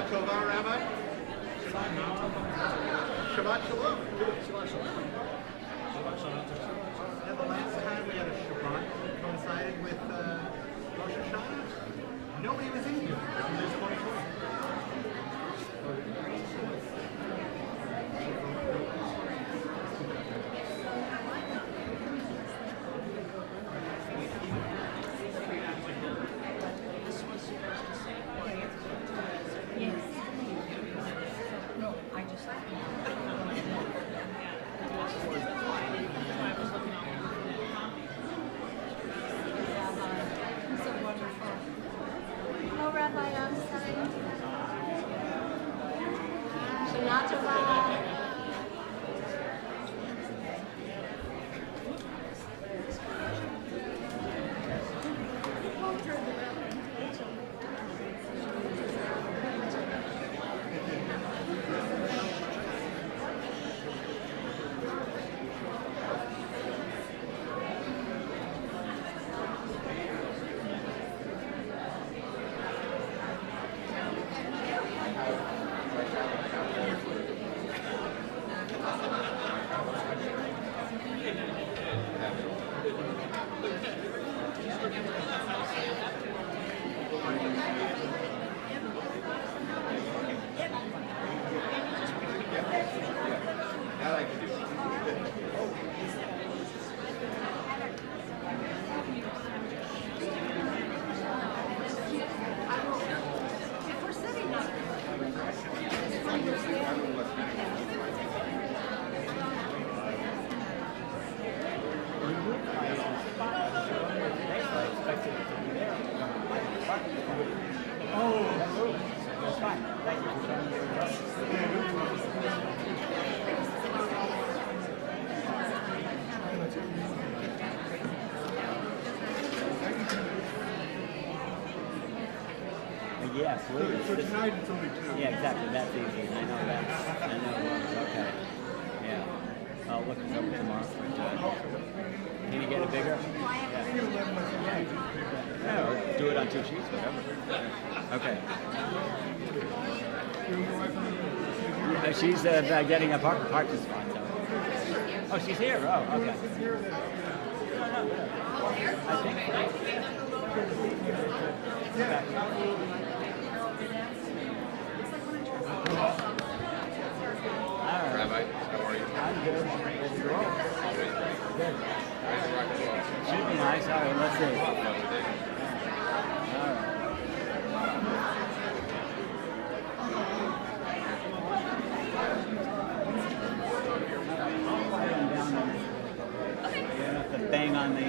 Shana Tova, Rabbi. Shabbat Shalom. Yeah, the last time we had a Shabbat that coincided with Rosh Hashanah, nobody was in here. It was 2020. Yeah, absolutely. So tonight it's only 2. Yeah, exactly. That's easy. I know that. I know. Okay. Yeah. I'll look it over tomorrow. Can you get it bigger? Yeah, or do it on 2 sheets, whatever. Okay. She's getting a parking spot. So. Oh, she's here. Oh, okay. I think. Okay. Rabbi, how are you? I'm good. Good. Should be nice. All right, let's see. All right. You have to bang on the...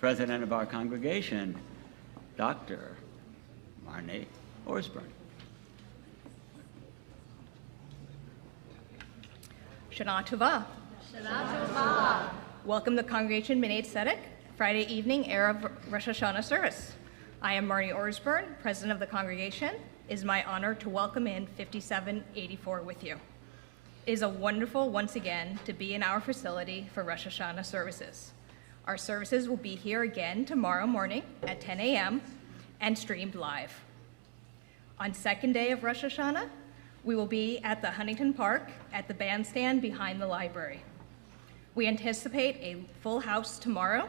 President of our congregation, Dr. Marnie Orsburn. Shana Tova. Shana Tova. Welcome to Congregation Bnai Tzedek, Friday evening Erev Rosh Hashanah Service. I am Marnie Orsburn, President of the congregation. It is my honor to welcome in 5784 with you. It is a wonderful, once again, to be in our facility for Rosh Hashanah services. Our services will be here again tomorrow morning at 10 a.m. and streamed live. On second day of Rosh Hashanah, we will be at the Huntington Park at the bandstand behind the library. We anticipate a full house tomorrow.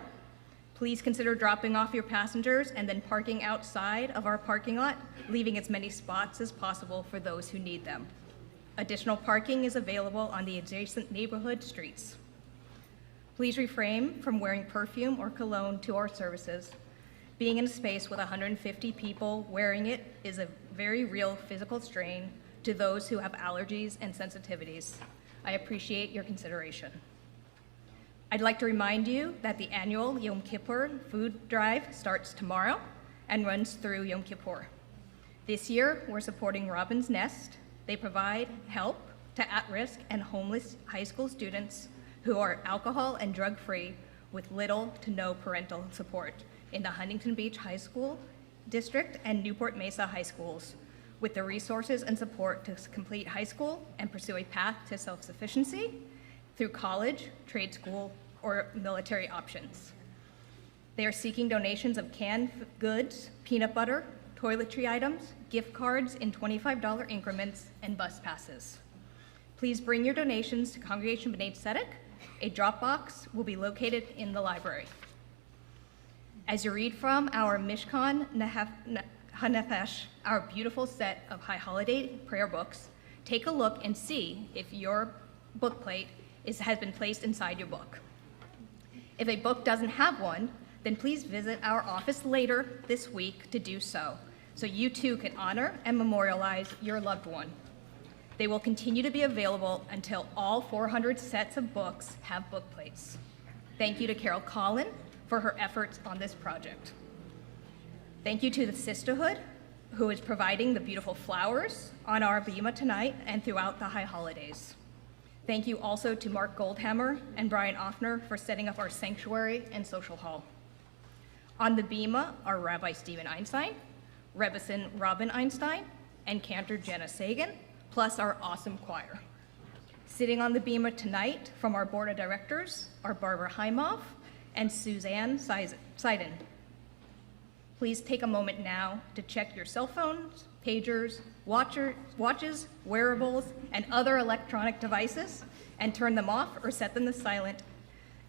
Please consider dropping off your passengers and then parking outside of our parking lot, leaving as many spots as possible for those who need them. Additional parking is available on the adjacent neighborhood streets. Please refrain from wearing perfume or cologne to our services. Being in a space with 150 people wearing it is a very real physical strain to those who have allergies and sensitivities. I appreciate your consideration. I'd like to remind you that the annual Yom Kippur food drive starts tomorrow and runs through Yom Kippur. This year, we're supporting Robin's Nest. They provide help to at-risk and homeless high school students who are alcohol and drug-free with little to no parental support in the Huntington Beach High School District and Newport Mesa High Schools, with the resources and support to complete high school and pursue a path to self-sufficiency through college, trade school, or military options. They are seeking donations of canned goods, peanut butter, toiletry items, gift cards in $25 increments, and bus passes. Please bring your donations to Congregation Bnai Tzedek. A drop box will be located in the library. As you read from our Mishkan HaNefesh, our beautiful set of High Holiday prayer books, take a look and see if your book plate has been placed inside your book. If a book doesn't have one, then please visit our office later this week to do so you too can honor and memorialize your loved one. They will continue to be available until all 400 sets of books have book plates. Thank you to Carol Collin for her efforts on this project. Thank you to the Sisterhood, who is providing the beautiful flowers on our bima tonight and throughout the high holidays. Thank you also to Mark Goldhammer and Brian Offner for setting up our sanctuary and social hall. On the bima are Rabbi Stephen Einstein, Rebbetzin Robin Einstein, and Cantor Jenna Sagan, plus our awesome choir. Sitting on the bima tonight from our board of directors are Barbara Heimoff and Suzanne Seiden. Please take a moment now to check your cell phones, pagers, watches, wearables, and other electronic devices, and turn them off or set them to silent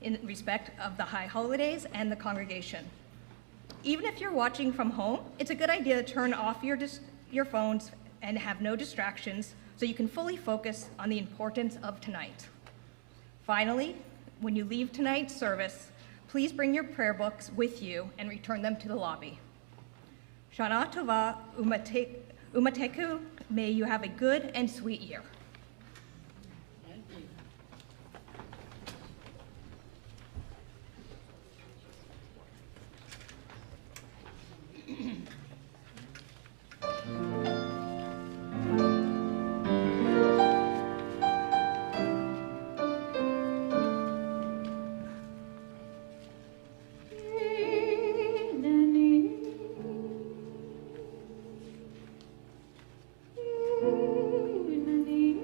in respect of the high holidays and the congregation. Even if you're watching from home, it's a good idea to turn off your phones and have no distractions so you can fully focus on the importance of tonight. Finally, when you leave tonight's service, please bring your prayer books with you and return them to the lobby. Shana Tova Umateku, may you have a good and sweet year. Nani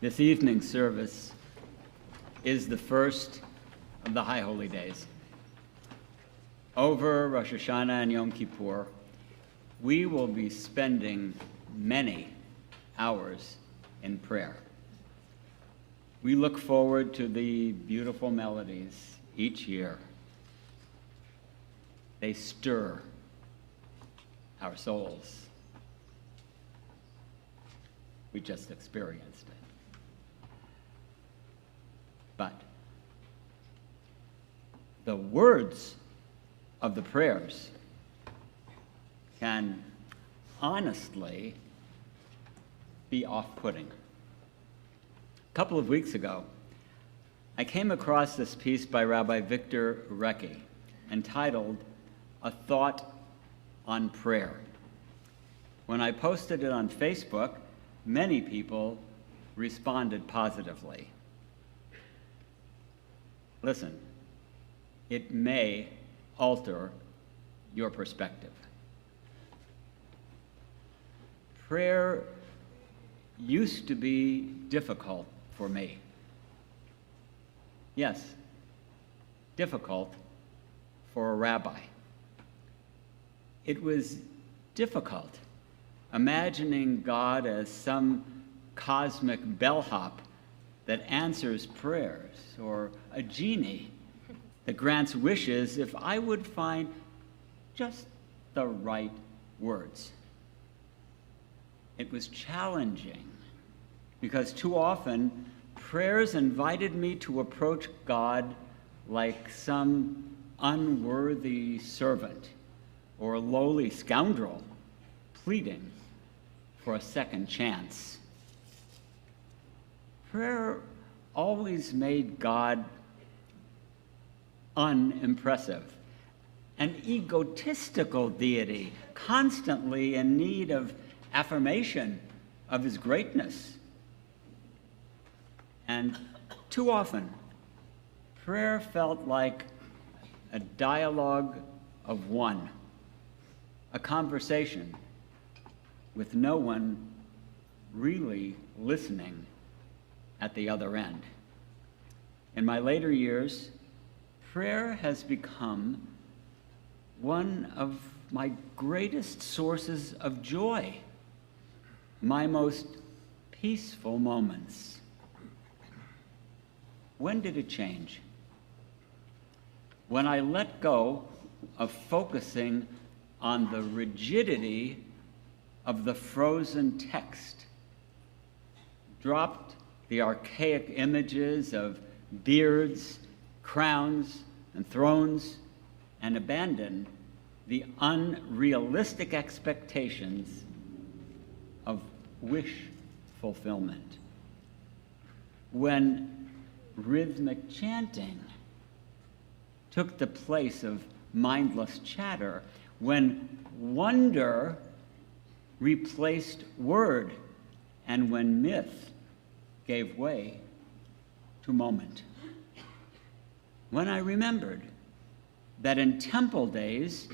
This evening's service is the first of the High Holy Days. Over Rosh Hashanah and Yom Kippur, we will be spending many hours in prayer. We look forward to the beautiful melodies each year. They stir our souls. We just experienced it. But the words of the prayers can honestly be off-putting. A couple of weeks ago, I came across this piece by Rabbi Victor Recke entitled "A Thought on Prayer." When I posted it on Facebook, many people responded positively. Listen, it may alter your perspective. Prayer used to be difficult for me. Yes, difficult for a rabbi. It was difficult imagining God as some cosmic bellhop that answers prayers, or a genie that grants wishes if I would find just the right words. It was challenging because too often prayers invited me to approach God like some unworthy servant or lowly scoundrel pleading for a second chance. Prayer always made God unimpressive, an egotistical deity, constantly in need of affirmation of his greatness. And too often, prayer felt like a dialogue of one, a conversation with no one really listening at the other end. In my later years, prayer has become one of my greatest sources of joy, my most peaceful moments. When did it change? When I let go of focusing on the rigidity of the frozen text, dropped the archaic images of beards, crowns, and thrones, and abandoned the unrealistic expectations of wish fulfillment. When rhythmic chanting took the place of mindless chatter, when wonder replaced word, and when myth gave way to moment. When I remembered that in temple days,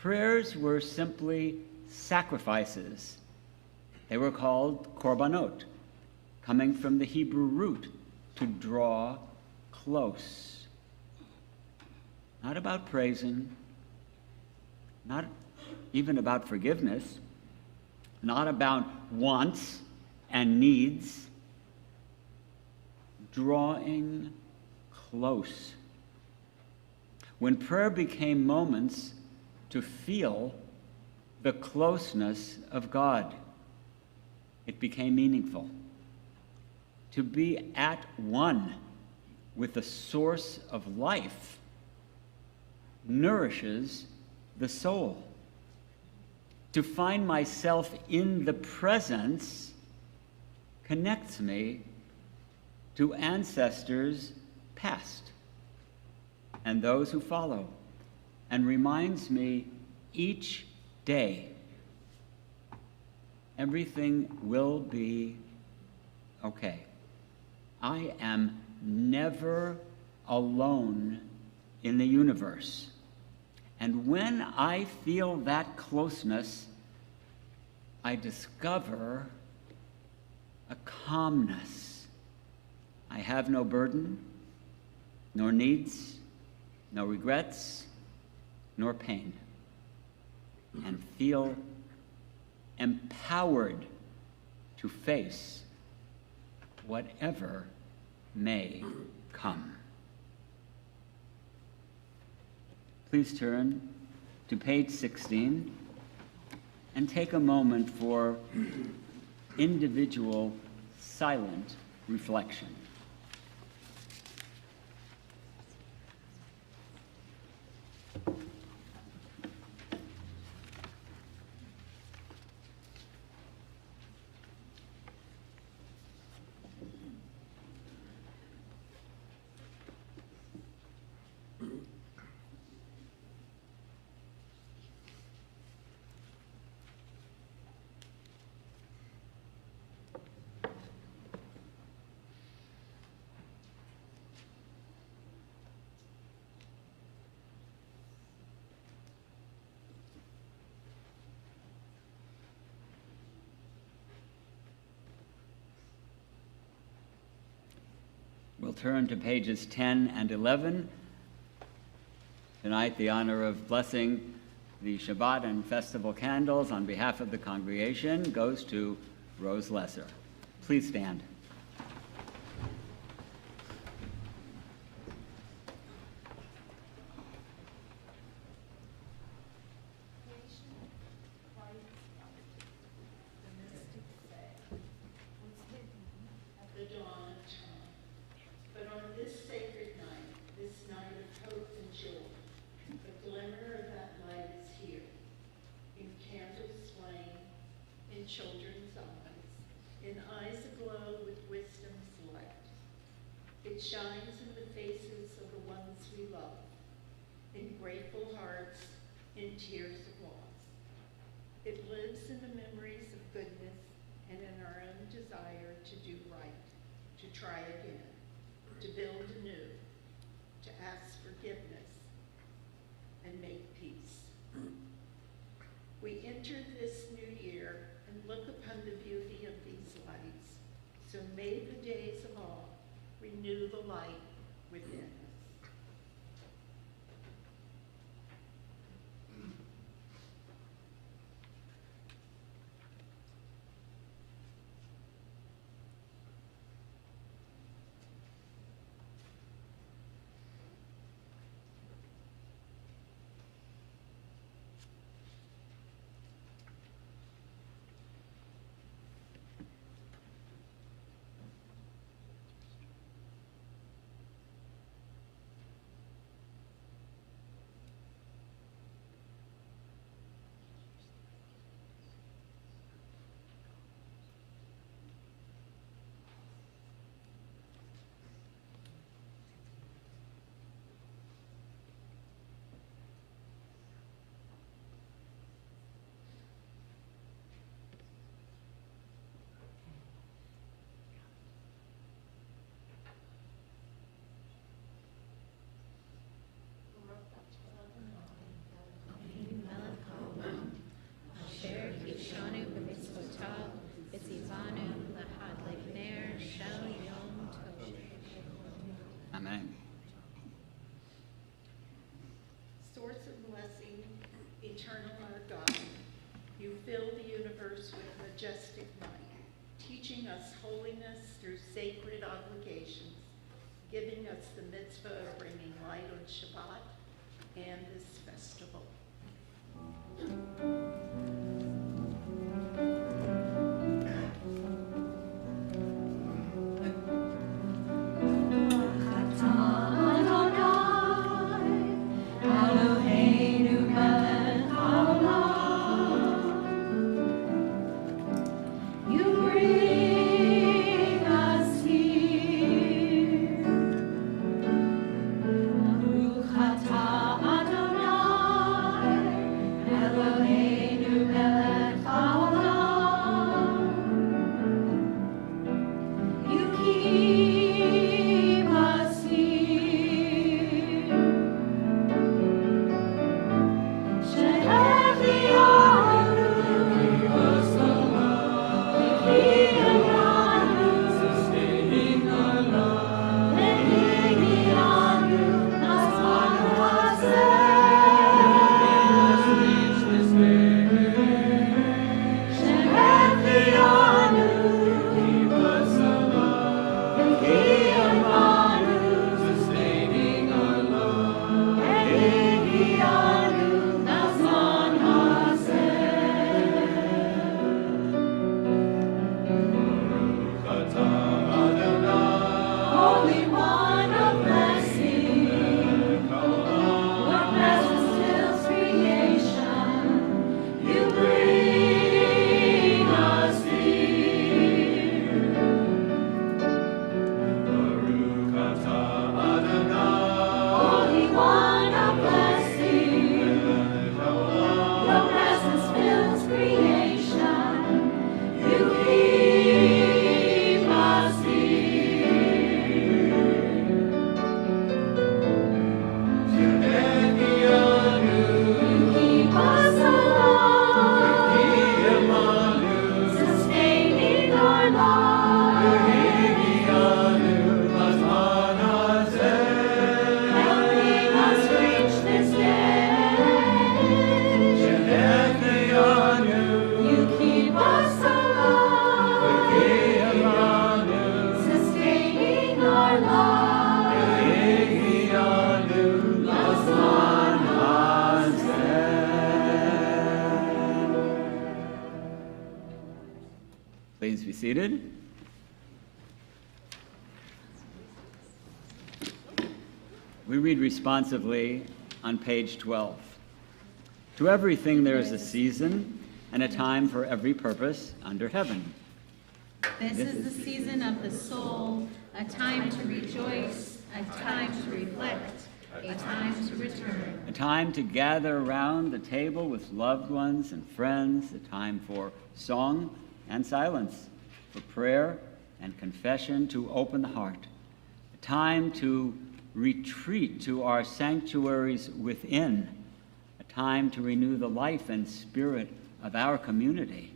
prayers were simply sacrifices. They were called korbanot, coming from the Hebrew root to draw close. Not about praising, not even about forgiveness, not about wants and needs, drawing close. When prayer became moments to feel the closeness of God, it became meaningful. To be at one with the source of life nourishes the soul. To find myself in the presence connects me to ancestors past and those who follow, and reminds me each day everything will be okay. I am never alone in the universe. And when I feel that closeness, I discover a calmness. I have no burden, nor needs, no regrets, nor pain, and feel empowered to face whatever may come. Please turn to page 16 and take a moment for individual silent reflection. We'll turn to pages 10 and 11. Tonight, the honor of blessing the Shabbat and festival candles on behalf of the congregation goes to Rose Lesser. Please stand. Children's eyes, in eyes aglow with wisdom's light. It shines in the faces of the ones we love, in grateful hearts, in tears of loss. It lives in the memories of goodness and in our own desire to do right, to try again, to build anew, to ask forgiveness, and make peace. We enter this new year and look upon the beauty of these lights. So may the days of all renew the light within us. fill the universe with majestic might, teaching us holiness through sacred obligations, giving us the mitzvah of bringing light on Shabbat and this festival. Please be seated. We read responsively on page 12. To everything there is a season and a time for every purpose under heaven. This is the season of the soul, a time to rejoice, a time to reflect, a time to return. A time to gather around the table with loved ones and friends, a time for song and silence, for prayer and confession to open the heart, a time to retreat to our sanctuaries within, a time to renew the life and spirit of our community.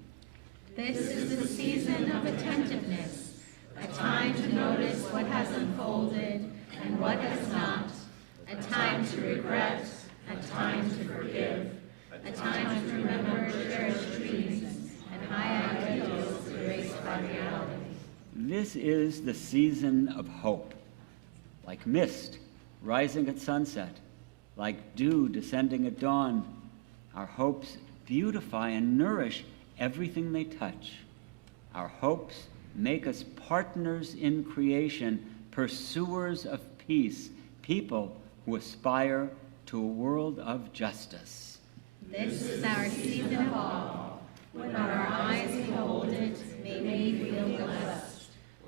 This is the season of attentiveness, a time to notice what has unfolded and what has not, a time to regret, a time to forgive, a time to remember cherished dreams and high ideals erased by reality. This is the season of hope, like mist rising at sunset, like dew descending at dawn. Our hopes beautify and nourish everything they touch. Our hopes make us partners in creation, pursuers of peace, people who aspire to a world of justice. This is our season of awe. When our eyes behold it, may we feel blessed.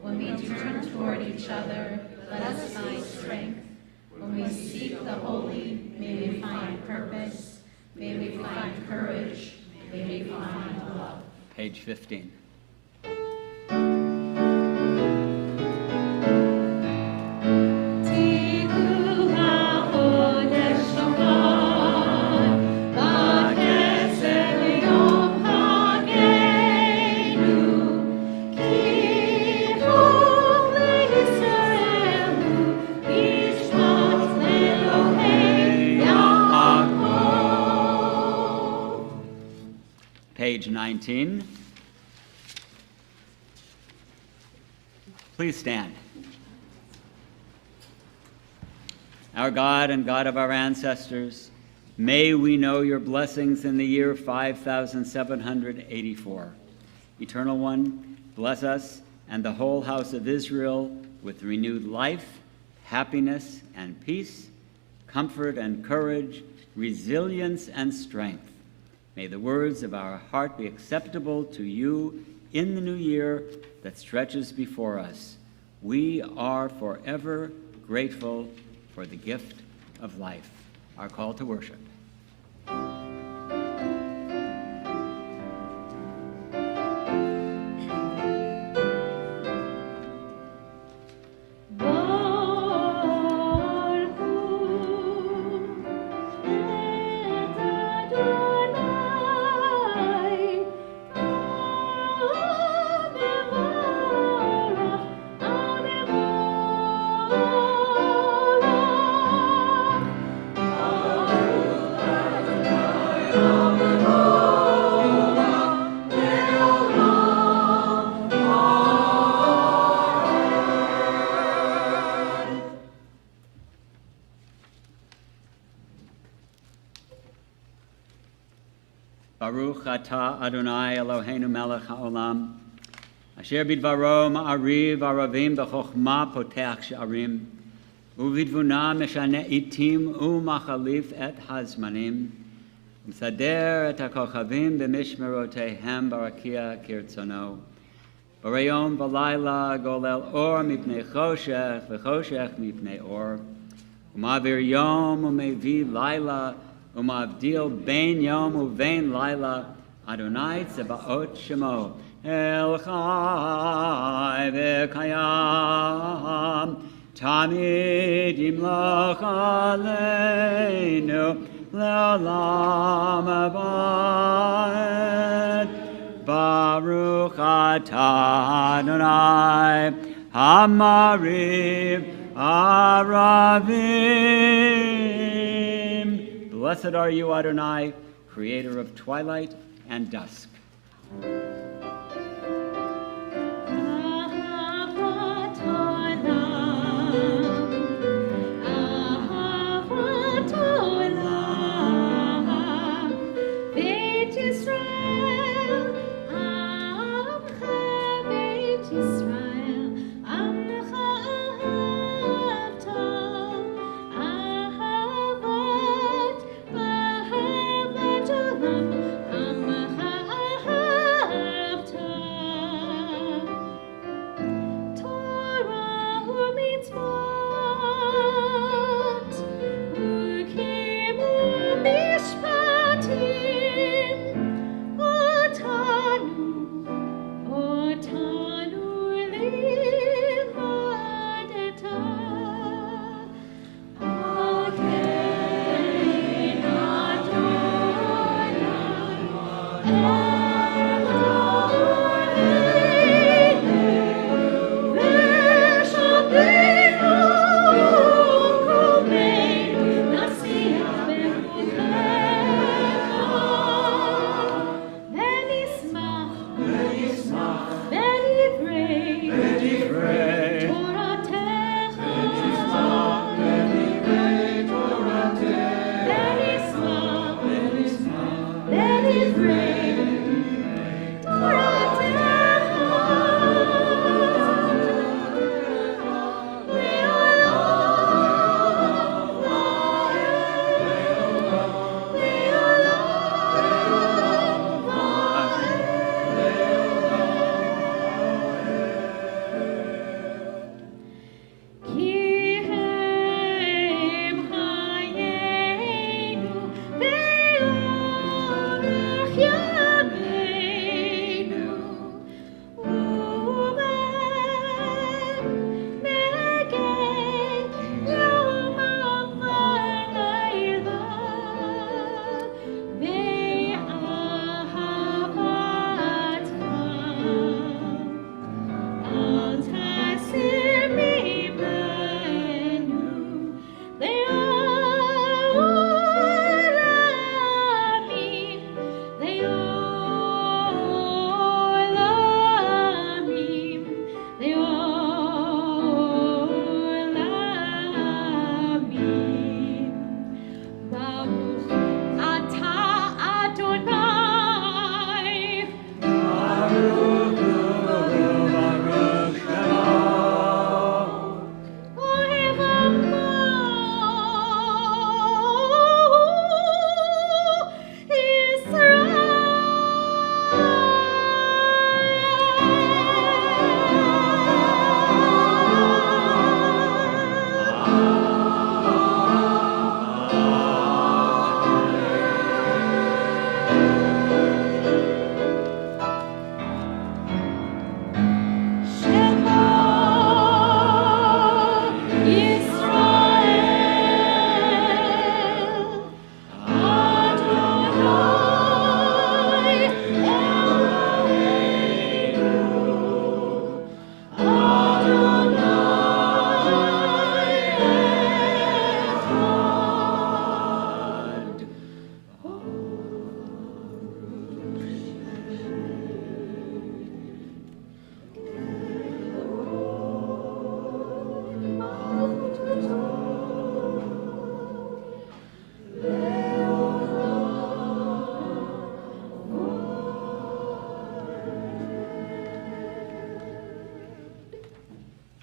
When we turn toward each other, let us find strength. When we seek the holy, may we find purpose. May we find courage. May we find love. Page 15. page 19. Please stand. Our God and God of our ancestors, may we know your blessings in the year 5784. Eternal One, bless us and the whole house of Israel with renewed life, happiness and peace, comfort and courage, resilience and strength. May the words of our heart be acceptable to you in the new year that stretches before us. We are forever grateful for the gift of life. Our call to worship. Baruch atah Adonai Eloheinu melech haolam, asher bidvaro ma'ariv aravim b'chokhmah potech she'arim, uvidvuna meshane itim u'machalif et hazmanim, u'msader et hakochavim b'mishmerotehem barakia kirtzono, barayom v'layla golel or mipnei choshech v'choshech mipnei or, u'mavir yom u'mevi layla Umavdil bein yom uvein laila, Adonai tzebaot shemo, El chai v'kayam, Tamid yimloch aleinu, Le'olam abad. Baruch atah Adonai, Hamariv aravim. Blessed are you, Adonai, creator of twilight and dusk.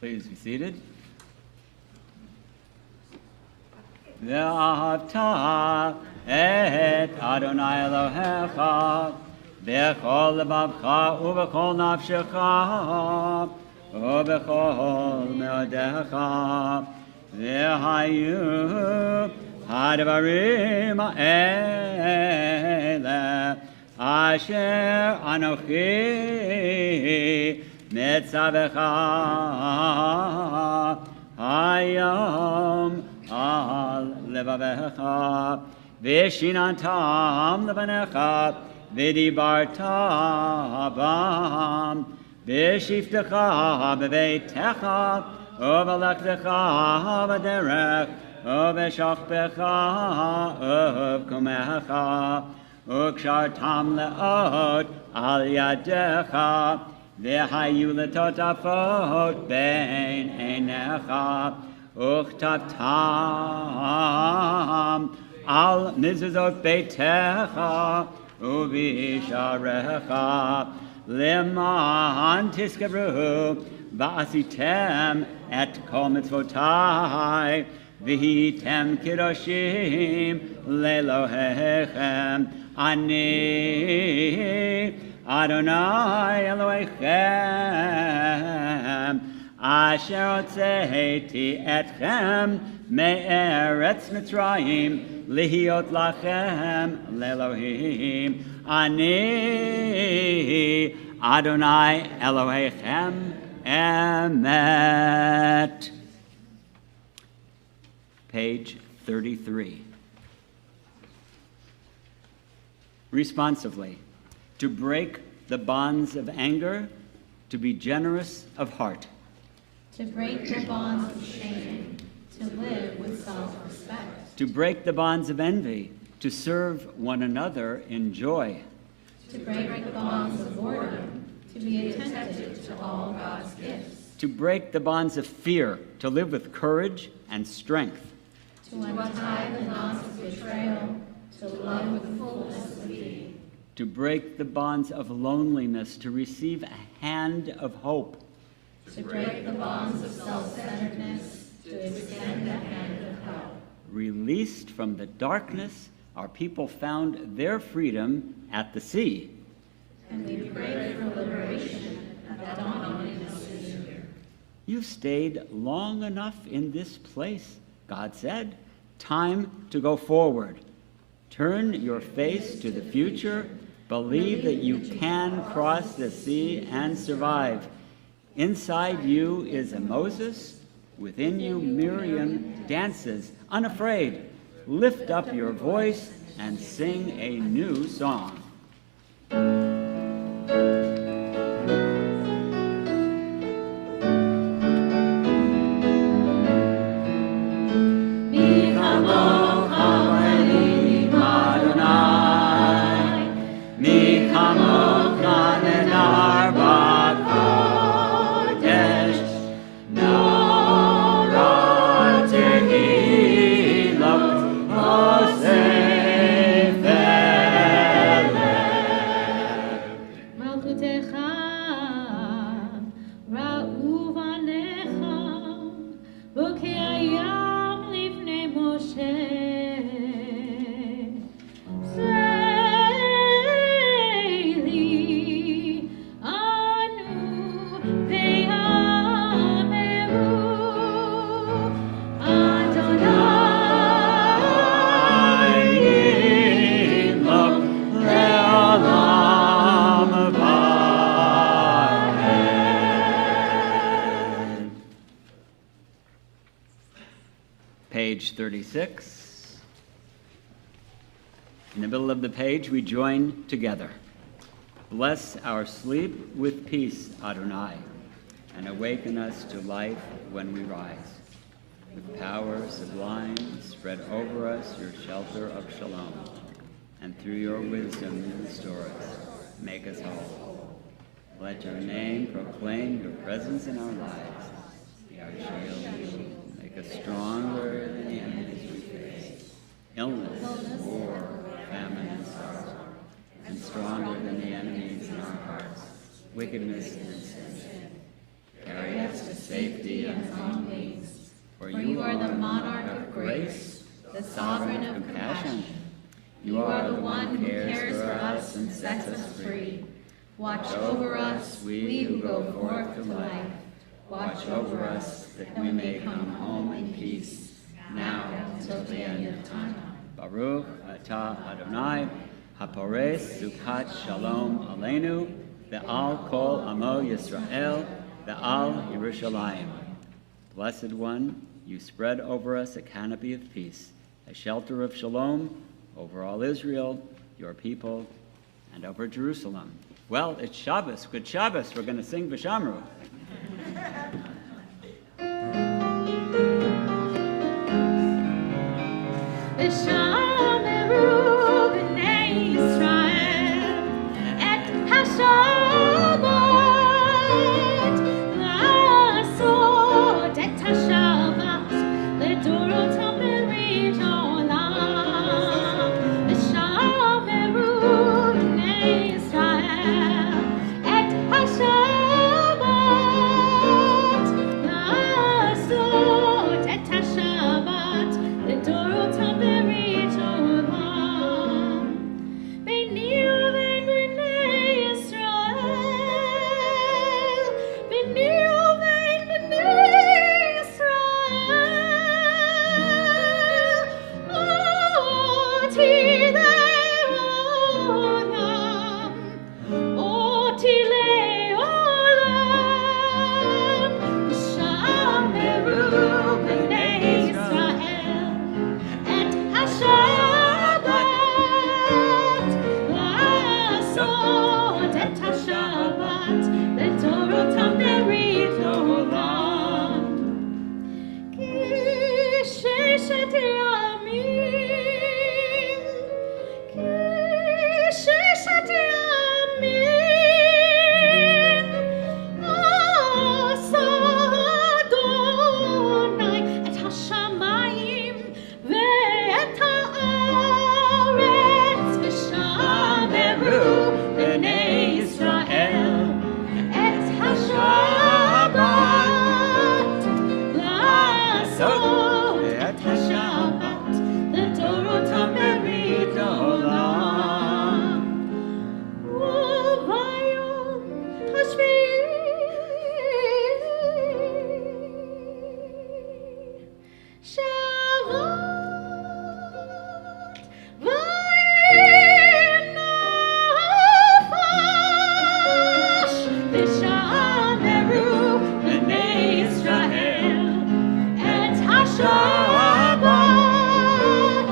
Please be seated. Ve'ahavta et Adonai Elohecha b'chol lebavcha u'b'chol nafshecha u'b'chol me'odecha ve'hayu hadvarim ha'ele asher anochi mitzavecha hayom al levavecha v'shinantam levanecha v'dibarta bam v'shiftecha b'veitecha u'v'lektecha b'derech u'v'shachpecha u'v'kumecha u'kshartam le'ot al yadecha v'hayu letotafot bein einecha uchtaptam al mizuzot beitecha uvisharecha leman tiskabru va'asitem et kol mitzvotai v'hitem kidoshim lelohechem ani Adonai Elohechem Asher otzeiti etchem me'eretz Mitzrayim lihiot lachem le'Elohim ani Adonai Elohechem emet. Page 33. Responsively, to break the bonds of anger, to be generous of heart. To break the bonds of shame, to live with self-respect. To break the bonds of envy, to serve one another in joy. To break the bonds of boredom, to be attentive to all God's gifts. To break the bonds of fear, to live with courage and strength. To untie the knots of betrayal, to love with fullness of being. To break the bonds of loneliness, to receive a hand of hope. To break the bonds of self-centeredness, to extend a hand of help. Released from the darkness, our people found their freedom at the sea. And we pray for liberation at the dawning in the Savior. You've stayed long enough in this place, God said. Time to go forward. Turn your face to the future. Believe that you can cross the sea and survive. Inside you is a Moses. Within you, Miriam dances, unafraid. Lift up your voice and sing a new song. Page 36. In the middle of the page, we join together. Bless our sleep with peace, Adonai, and awaken us to life when we rise. With power sublime, spread over us your shelter of shalom, and through your wisdom restore us, make us whole. Let your name proclaim your presence in our lives. Be our shield. Make us stronger than the enemies we face. Illness, war, famine, and sorrow. And stronger than the enemies in our hearts. Wickedness and sin. Carry us to safety and sound ways. For you are the monarch of grace, the sovereign of compassion. You are the one who cares for us and sets us free. Watch over us, we who go forth to life. Watch over us, that we may come home in peace, now until the end of time. Baruch atah Adonai, haporech sukat shalom aleinu, ve'al kol amo Yisrael, ve'al Yerushalayim. Blessed One, you spread over us a canopy of peace, a shelter of shalom over all Israel, your people, and over Jerusalem. Well, it's Shabbos. Good Shabbos. We're going to sing V'shamru. V'shameru b'nei Yisrael et ha-Shabbat, la'asot et ha-Shabbat, l'dorotam berit olam. V'shameru b'nei Yisrael et ha-Shabbat, la'asot et ha-Shabbat, l'dorotam berit olam. B'nai uvein b'nei Yisrael, b'nai uvein b'nei Yisrael, oti le'olam, oti le'olam. V'shameru b'nei Yisrael et ha-Shabbat, la'asot et ha-Shabbat, l'dorotam berit olam. Ki sheshet yamim, ki sheshet yamim, asa Adonai et ha-shamayim ve'et ha'aretz. V'shameru b'nei Yisrael et ha-Shabbat, la'asot et ha-Shabbat, l'dorotam berit olam. U'bayom hashvi'i Shabbat v'nafash. V'shameru b'nei Yisrael et ha-Shabbat,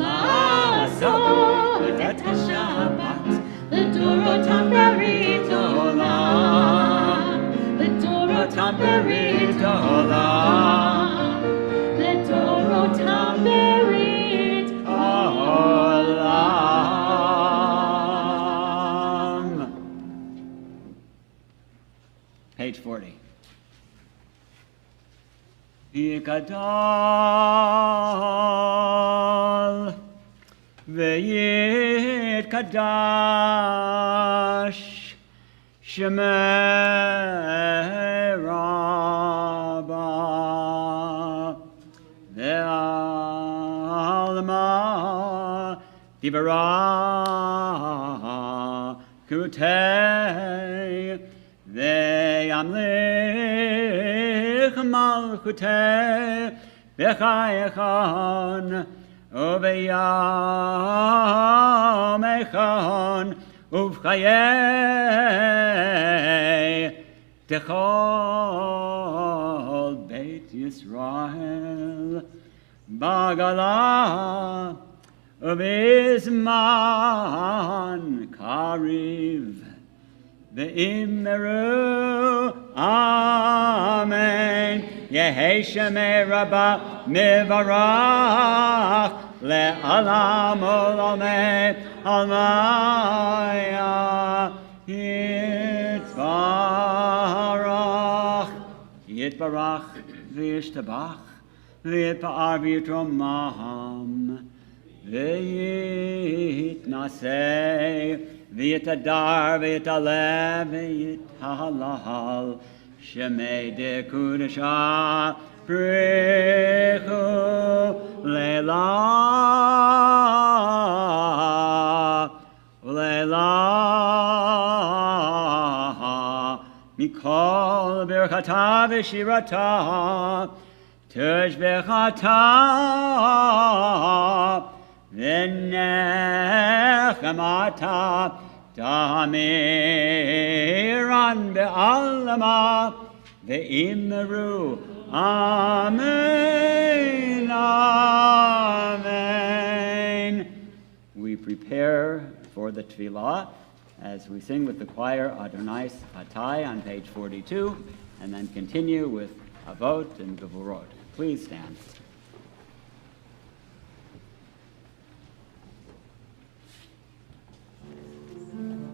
la'asot et ha-Shabbat, l'dorotam berit olam, l'dorotam berit olam, l'dorotam berit Olam. Page 40. Yikadal ve'yitkadash Shemei Rabbah ve'alma divarah kutei ve'yamlich malchutei v'chayechan uve'yamechan uv'chayei techol Beit Yisrael Bagala Uvizman Kariv Ve'immeru Amen Yehi Shemei Rabbah Mivarach Le'alam Olamei Almaya Yitbarach Yitbarach V'yishtabach V'yitpa'ar v'yitromaham V'yitnasei V'yitadar v'yitaleh v'yithalal Shemei de Kudasha Brechu Leila Leila Mikol Birchata V'Shirata Tishbechata V'Nechemata Tamiran Be'alama Ve'imru Amen Amen. We prepare for the Tefillah as we sing with the choir Adonai Atai on page 42 and then continue with Avot and Gevurot. Please stand. Thank you.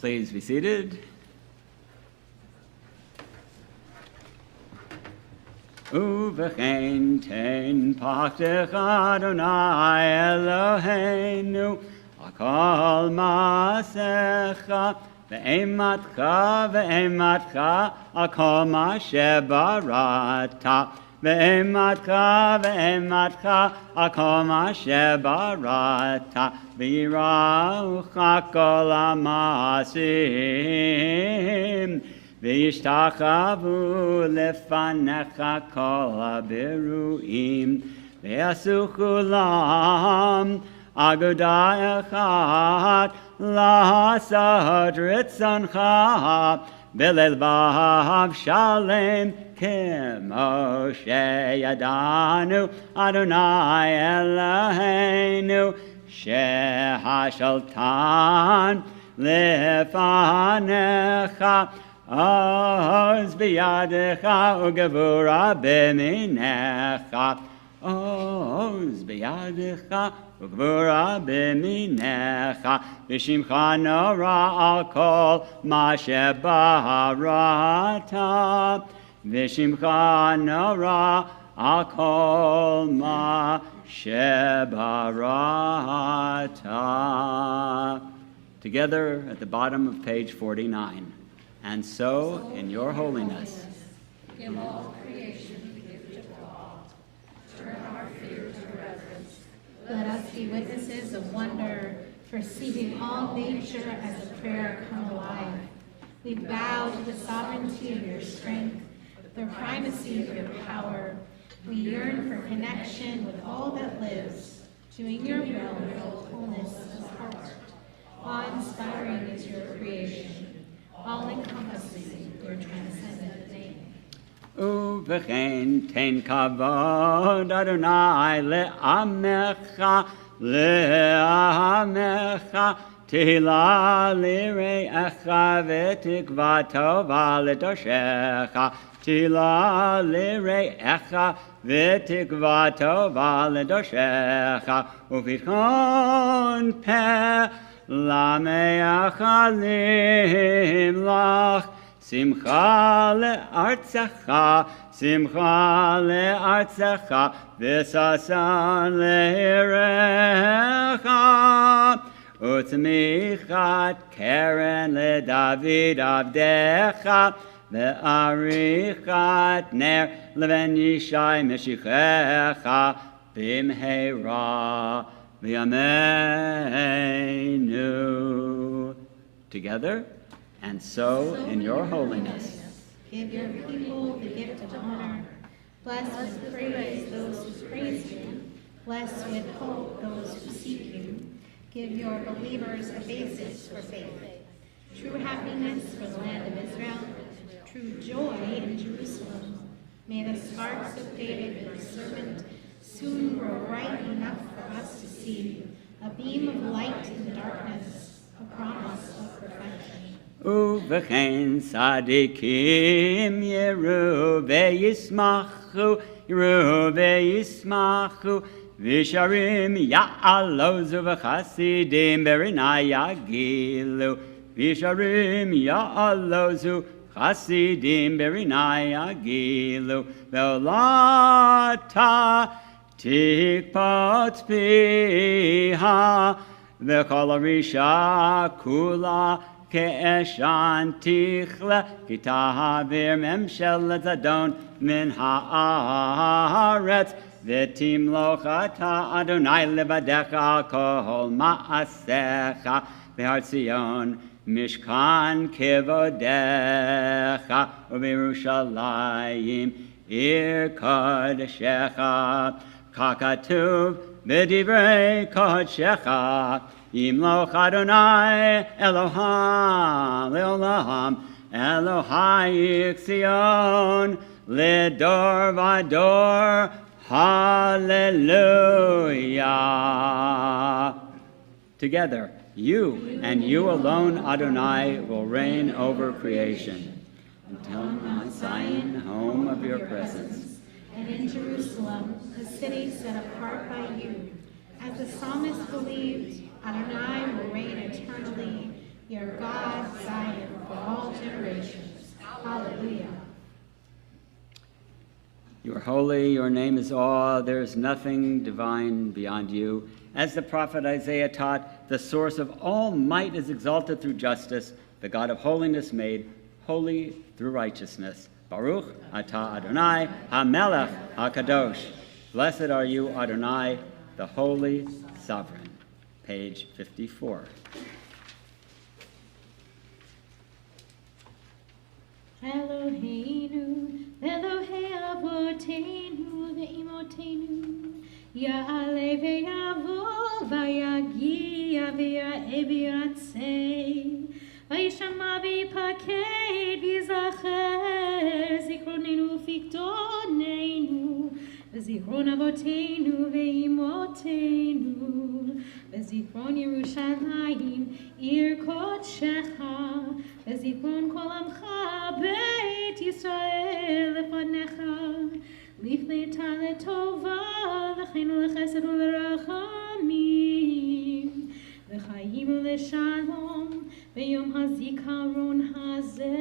Please be seated. Uvechein tein pachtech Adonai Eloheinu akol maasecha ve'ematcha akol ma shebarata ve'ematcha akol ma shebarata v'yiraucha kol ha'maasim וישתחוו לפניך כל הבירואים, ויעשו כולם אגודה אחת, לעשות רצונך בלבב שלם, כמו שידענו אדוני אלוהינו, שהשלטן לפניך, עוז בידך וגבורה במיניך, עוז בידך וגבורה במיניך, ושמך נורא על כל מה שבראת, ושמך נורא על כל מה שבראת. Together at the bottom of page 49. And so, in your holiness, give all creation the gift of awe. Turn our fear to reverence. Let us be witnesses of wonder, perceiving all nature as a prayer come alive. We bow to the sovereignty of your strength, the primacy of your power. We yearn for connection with all that lives, doing your will with wholeness of heart. Awe-inspiring is your creation, all-encompassing your transcendent name. Uvechein tein kavod Adonai le'amecha, le'amecha, tehila lire'echa v'tikva tova l'doshecha, tehila lire'echa v'tikva tova l'doshecha, u'vitchon peh Lameachalim lach, simcha le'artzecha, v'sasan le'irecha, u'tzmichat keren le'David avdecha, ve'arichat ner le'ben Yishai meshichecha, bimheira. V'yameinu. Together, and so in your holiness. Give your people the gift of honor. Bless with praise those who praise you. Bless with hope those who seek you. Give your believers a basis for faith. True happiness for the land of Israel. True joy in Jerusalem. May the sparks of David, your servant, soon grow bright enough for us to see, a beam of light in darkness, a promise of perfection. Uvechein tzadikim yeru ve'yismachu, v'sharim ya'alozu v'chasidim berinai yagilu, v'sharim ya'alozu chasidim berinai yagilu, ve'olata tikpot piha, v'chol harisha kula ke'eshan tichla, ki tahavir memshelet Adon min ha'aretz, v'timloch ata Adonai levadecha al kol ma'asecha, v'har Tzion mishkan kevodecha, u'b'Yerushalayim ir kodeshecha, kakatuv b'divrei kodshecha, Yimloch Adonai Eloham le'olam, Elohai Tzion ledor vador, hallelujah. Together, you and you alone, Adonai, will reign over creation. Until Mount Zion, home of your presence. And in Jerusalem, the city set apart by you. As the psalmist believed, Adonai will reign eternally. your God, Zion, for all generations. Hallelujah. You are holy, your name is awe, there is nothing divine beyond you. As the prophet Isaiah taught, the source of all might is exalted through justice, the God of holiness made holy through righteousness. Baruch atah Adonai, HaMelech HaKadosh. Blessed are you, Adonai, the holy sovereign. Page 54. Eloheinu, Elohei Avotenu ve'imotenu, Ya'ale ve'yavo v'yagia ve'ya'e v'yatzei, v'yishama v'yipaked v'yizacher, zikronenu v'fiktonenu, v'zikron avotenu ve'imotenu, v'zikron Yerushalayim, ir kodshecha, v'zikron kol amcha beit Yisrael lefanecha, לפניתה לטובה, לכן ולחסד ולרחמים, לחיים ולשלום, ביום הזיכרון הזה.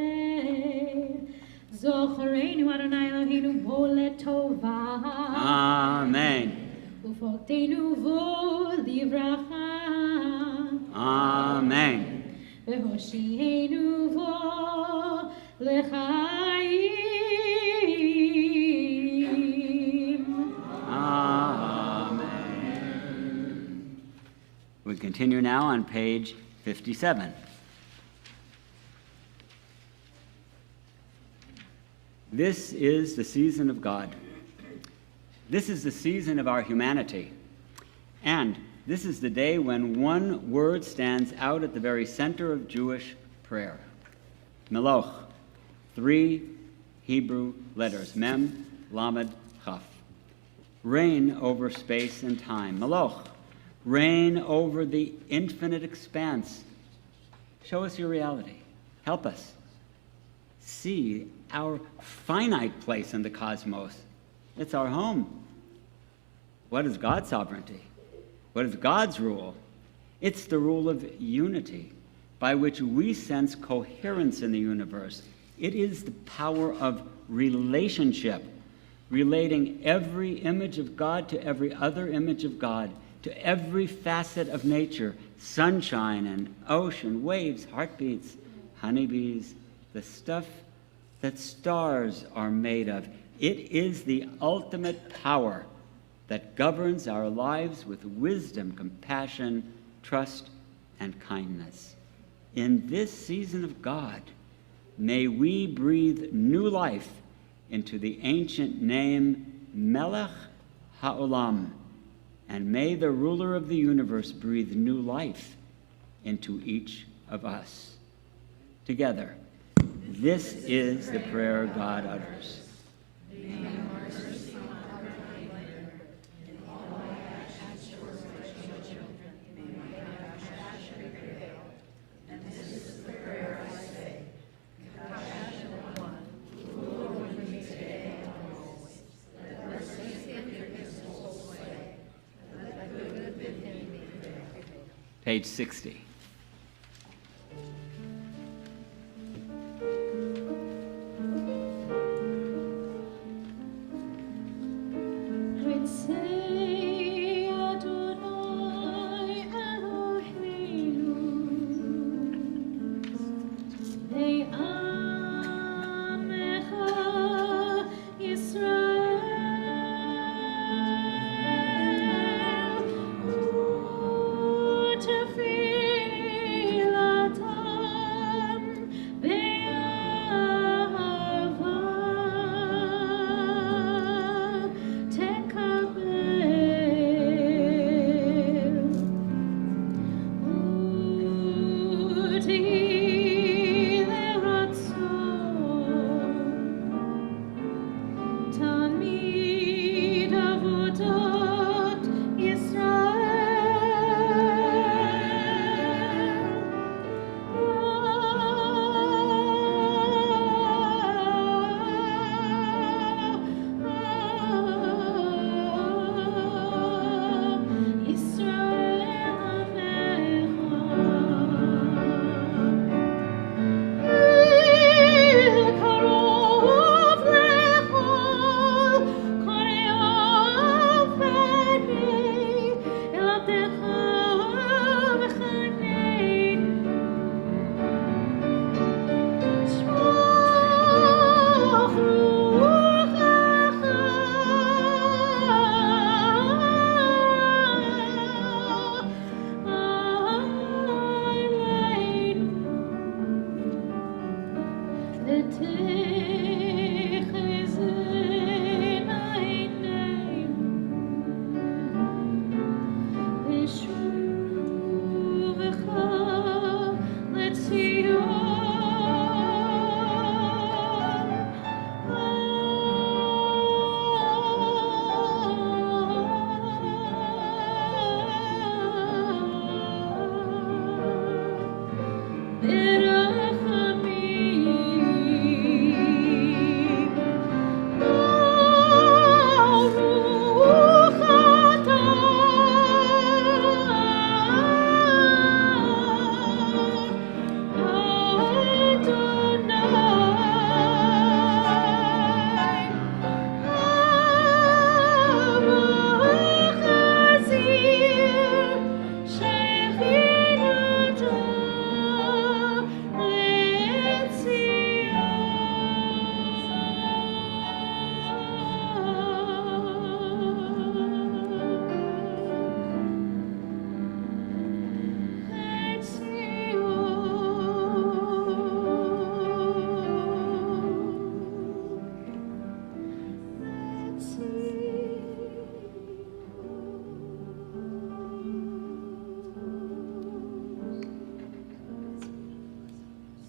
זוכרנו אדוני אלוהינו בו לטובה. Amen. ופוקדנו בו לברכה. Amen. והושיענו בו לחיים. We continue now on page 57. This is the season of God. This is the season of our humanity. And this is the day when one word stands out at the very center of Jewish prayer. Meloch, 3 Hebrew letters, Mem, Lamed, Chaf. Reign over space and time. Meloch, reign over the infinite expanse. Show us your reality. Help us see our finite place in the cosmos. It's our home. What is God's sovereignty? What is God's rule? It's the rule of unity by which we sense coherence in the universe. It is the power of relationship, relating every image of God to every other image of God, to every facet of nature, sunshine and ocean, waves, heartbeats, honeybees, the stuff that stars are made of. It is the ultimate power that governs our lives with wisdom, compassion, trust, and kindness. In this season of God, may we breathe new life into the ancient name Melech HaOlam, and may the ruler of the universe breathe new life into each of us. Together, this is the prayer God utters. Page 60.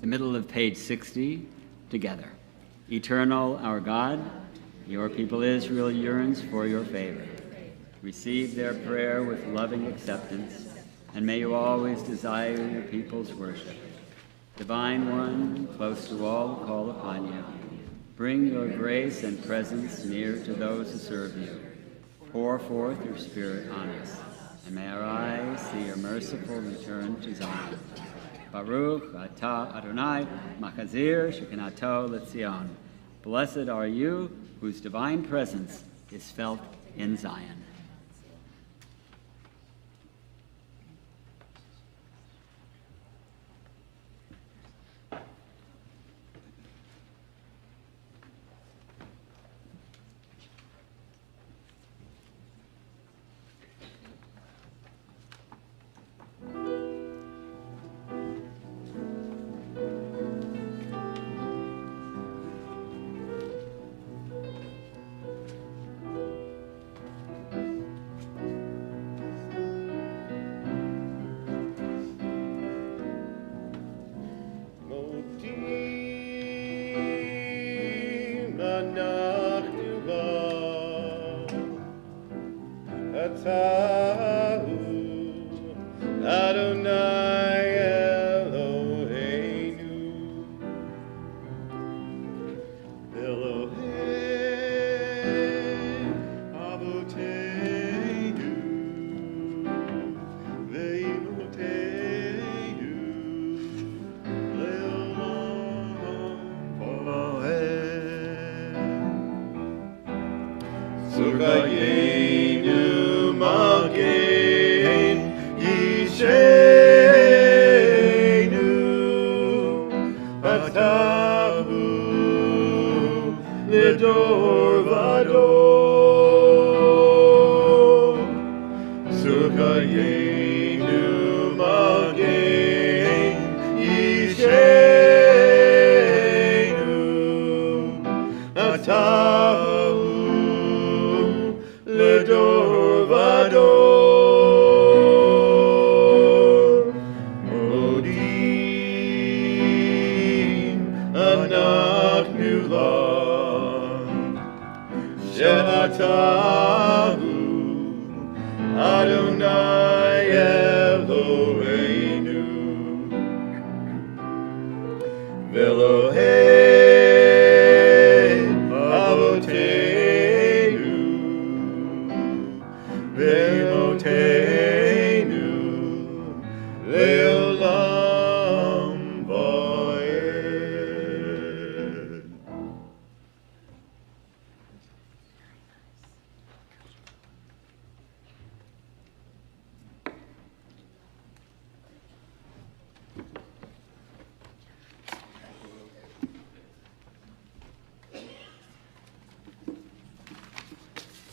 middle of page 60, together. Eternal, our God, your people Israel yearns for your favor. Receive their prayer with loving acceptance, and may you always desire your people's worship. Divine One, close to all who call upon you, bring your grace and presence near to those who serve you. Pour forth your Spirit on us, and may our eyes see your merciful return to Zion. Baruch atah Adonai, machazir shekinato l'Tzion. Blessed are you, whose divine presence is felt in Zion.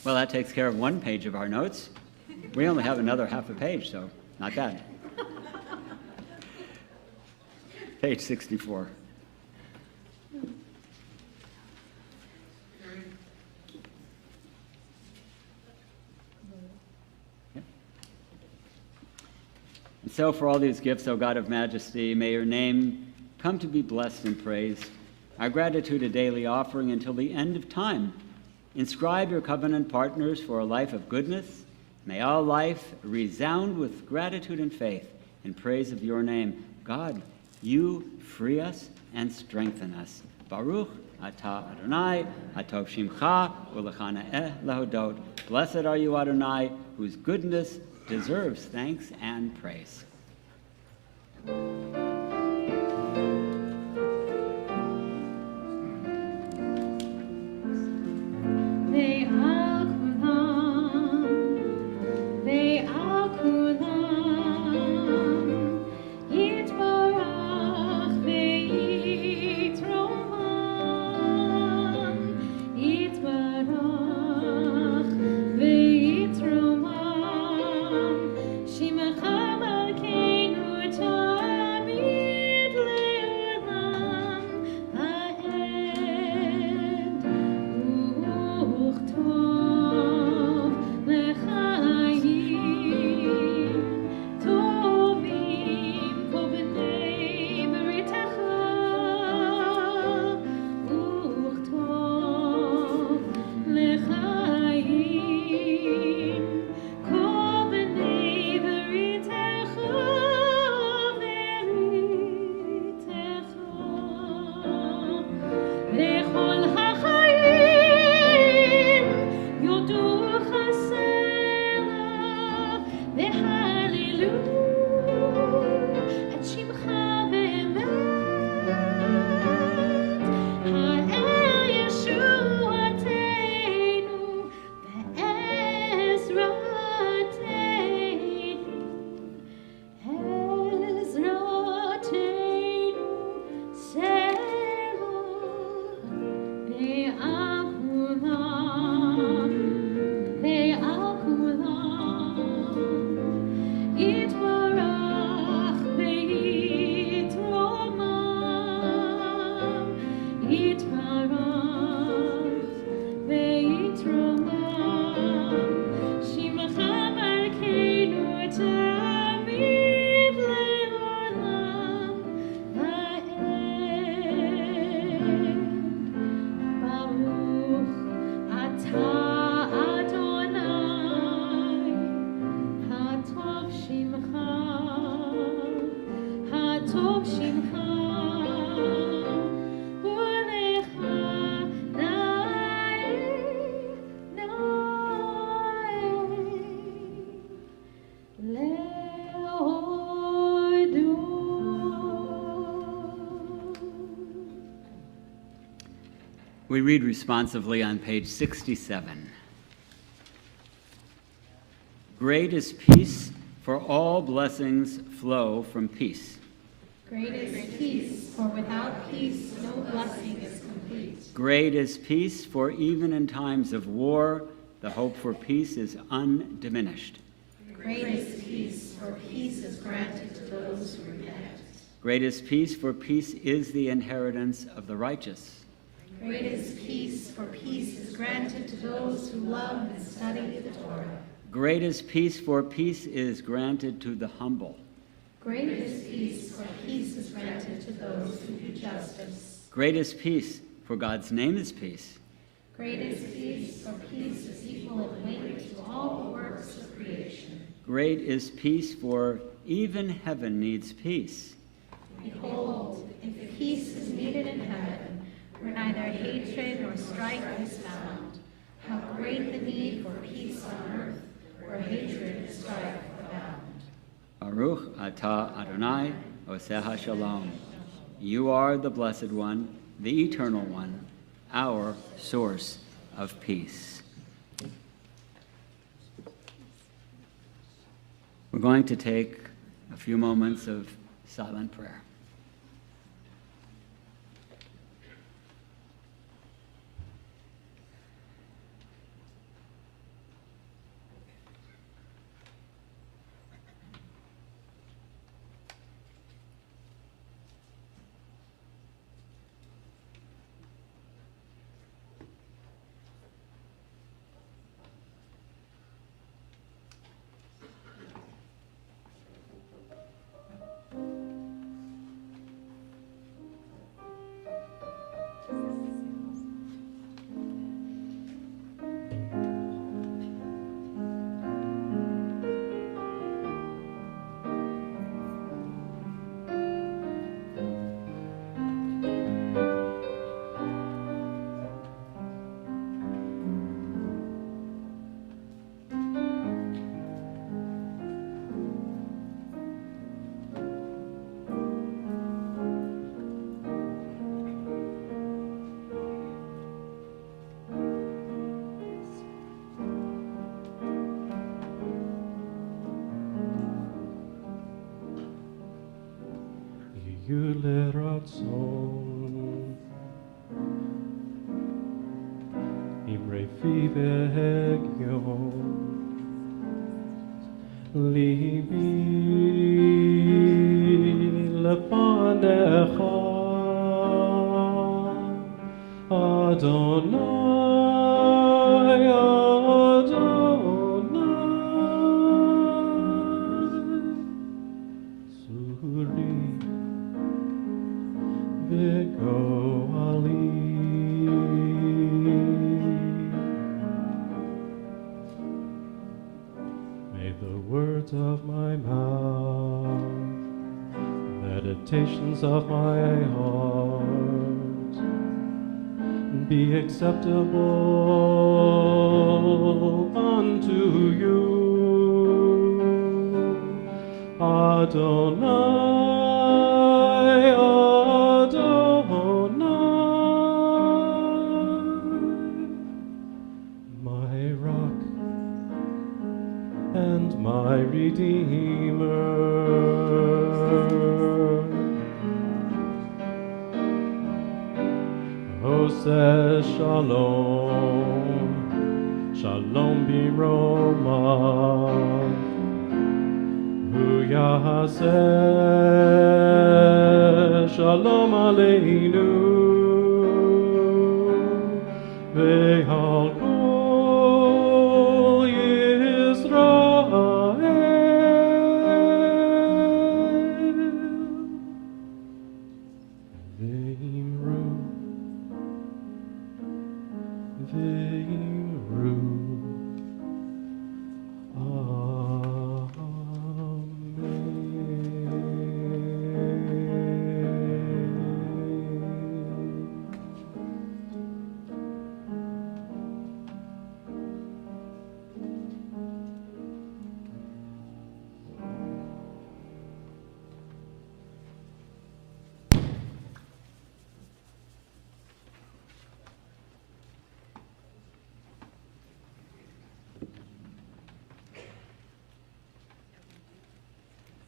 Well, that takes care of one page of our notes. We only have another half a page, so not bad. Page 64. And so for all these gifts, O God of majesty, may your name come to be blessed and praised. Our gratitude a daily offering until the end of time. Inscribe your covenant partners for a life of goodness. May all life resound with gratitude and faith in praise of your name. God, you free us and strengthen us. Baruch atah Adonai, atov shimcha, u'lechana'eh lahodot. Blessed are you, Adonai, whose goodness deserves thanks and praise. Shimcha Malkeinu Tami We read responsively on page 67. Great is peace, for all blessings flow from peace. Great is peace, for without peace no blessing is complete. Great is peace, for even in times of war, the hope for peace is undiminished. Great is peace, for peace is granted to those who repent. Great is peace, for peace is the inheritance of the righteous. Great is peace, for peace is granted to those who love and study the Torah. Great is peace, for peace is granted to the humble. Great is peace, for peace is granted to those who do justice. Great is peace, for God's name is peace. Great is peace, for peace is equal in weight to all the works of creation. Great is peace, for even heaven needs peace. Behold, if peace is needed in heaven, where neither hatred nor strife is found, how great the need for peace on earth, where hatred and strife abound. Baruch atah Adonai, oseh hashalom. You are the Blessed One, the Eternal One, our source of peace. We're going to take a few moments of silent prayer. Yule ratzon Imre fivegyo Libi lefanecha Adonai of my mouth, meditations of my heart, be acceptable unto you, my rock and my redeemer. Oseh Shalom, Shalom Biromav, Hu Yaseh Shalom Aleinu, Ve'al Kol Yisrael. Ve'imru, Ve'imru.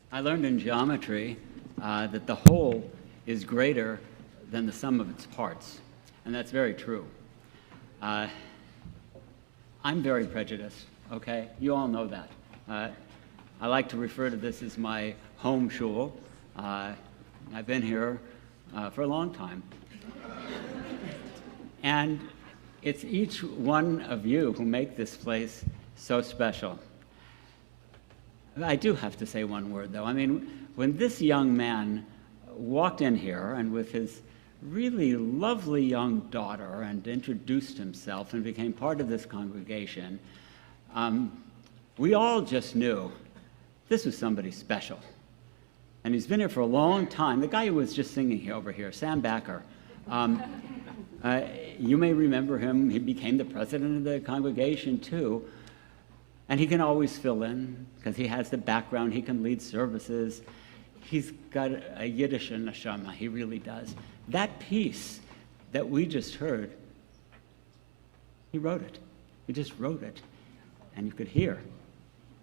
I learned in geometry that the whole is greater than the sum of its parts, and that's very true. I'm very prejudiced, okay? You all know that. I like to refer to this as my home shul. I've been here for a long time. And it's each one of you who make this place so special. I do have to say one word, though. I mean, when this young man walked in here and with his really lovely young daughter and introduced himself and became part of this congregation, we all just knew this was somebody special. And he's been here for a long time. The guy who was just singing here over here, Sam Backer, you may remember him. He became the president of the congregation, too. And he can always fill in because he has the background. He can lead services. He's got a Yiddish neshama. He really does. That piece that we just heard, he wrote it. He just wrote it. And you could hear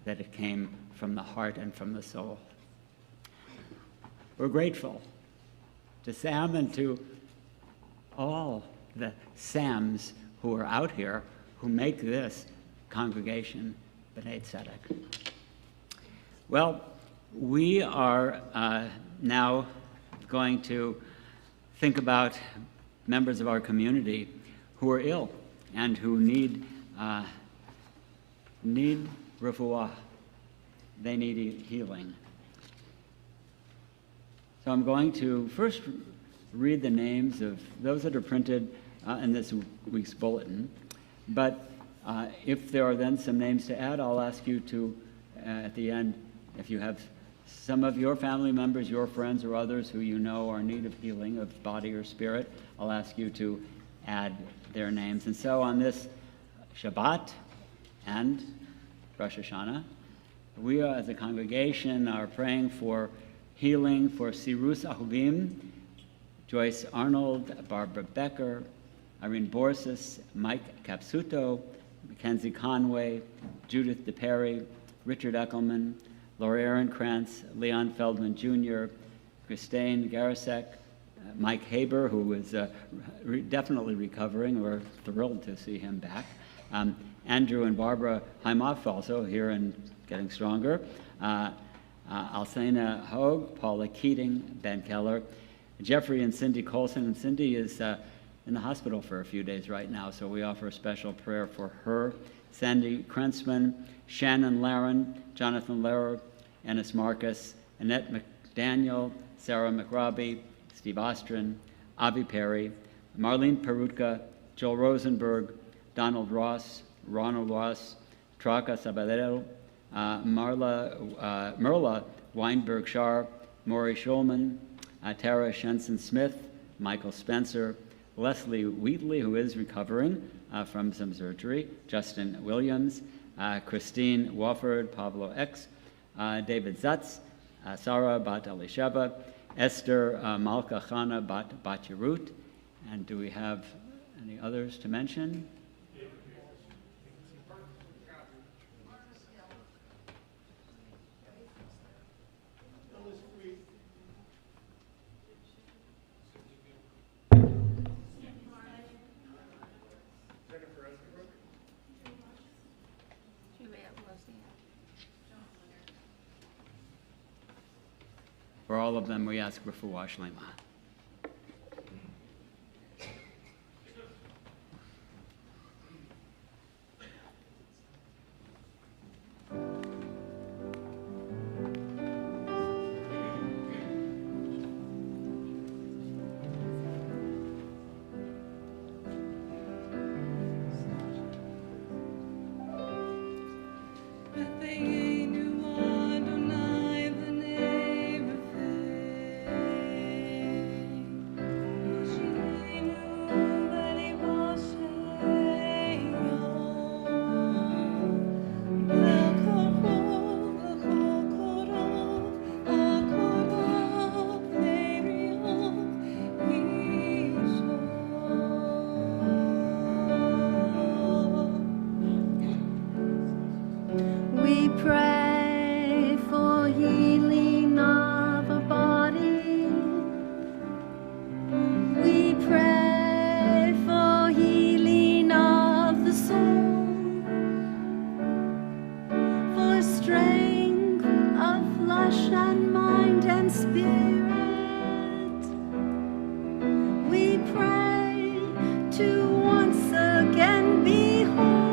that it came from the heart and from the soul. We're grateful to Sam and to all the Sams who are out here who make this Congregation Bnai Tzedek. Well, we are now going to think about members of our community who are ill and who need refuah. They need healing. So I'm going to first read the names of those that are printed in this week's bulletin. But if there are then some names to add, I'll ask you to, at the end, if you have some of your family members, your friends, or others who you know are in need of healing of body or spirit, I'll ask you to add their names. And so on this Shabbat and Rosh Hashanah, we as a congregation are praying for healing for Sirus Ahuvim, Joyce Arnold, Barbara Becker, Irene Borsis, Mike Capsuto, Mackenzie Conway, Judith DePerry, Richard Eckelman, Laura Ehrenkrantz, Leon Feldman Jr., Christine Garasek, Mike Haber, who is definitely recovering. We're thrilled to see him back. Andrew and Barbara Heimoff, also here and getting stronger. Alsena Hogue, Paula Keating, Ben Keller, Jeffrey and Cindy Colson. And Cindy is in the hospital for a few days right now, so we offer a special prayer for her. Sandy Krentzman, Shannon Laren, Jonathan Lehrer, Ennis Marcus, Annette McDaniel, Sarah McRobbie, Steve Ostrin, Avi Perry, Marlene Perutka, Joel Rosenberg, Donald Ross, Ronald Ross, Traka Sabadell, Merla Weinberg-Schar, Maury Schulman, Tara Shenson-Smith, Michael Spencer, Leslie Wheatley, who is recovering from some surgery, Justin Williams, Christine Wofford, Pablo X, David Zutz, Sarah bat Elisheva, Esther Malka Chana bat Yerut. And do we have any others to mention? For all of them, we ask refuah shlema. We pray for healing of a body. We pray for healing of the soul, for strength of flesh and mind and spirit. We pray to once again be whole.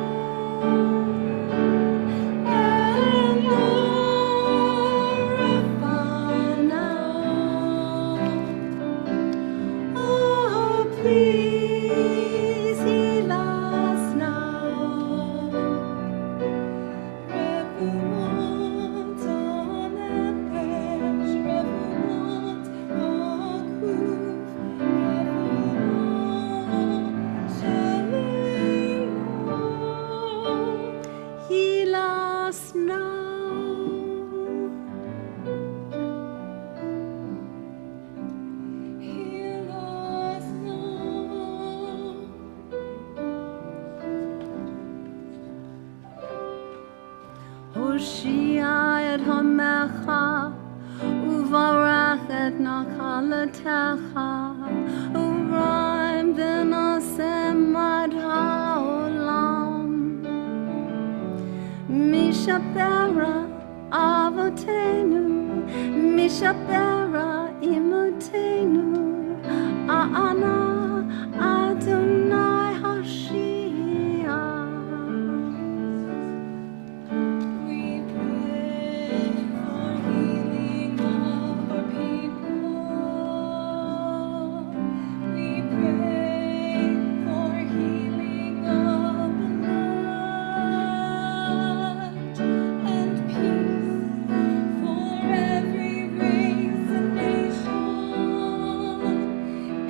הושיע את עמך וברך את נחלתך וריים ונשם עד העולם. משפרה אבותינו, משפרה אמותינו, אנא אדוני הושיע.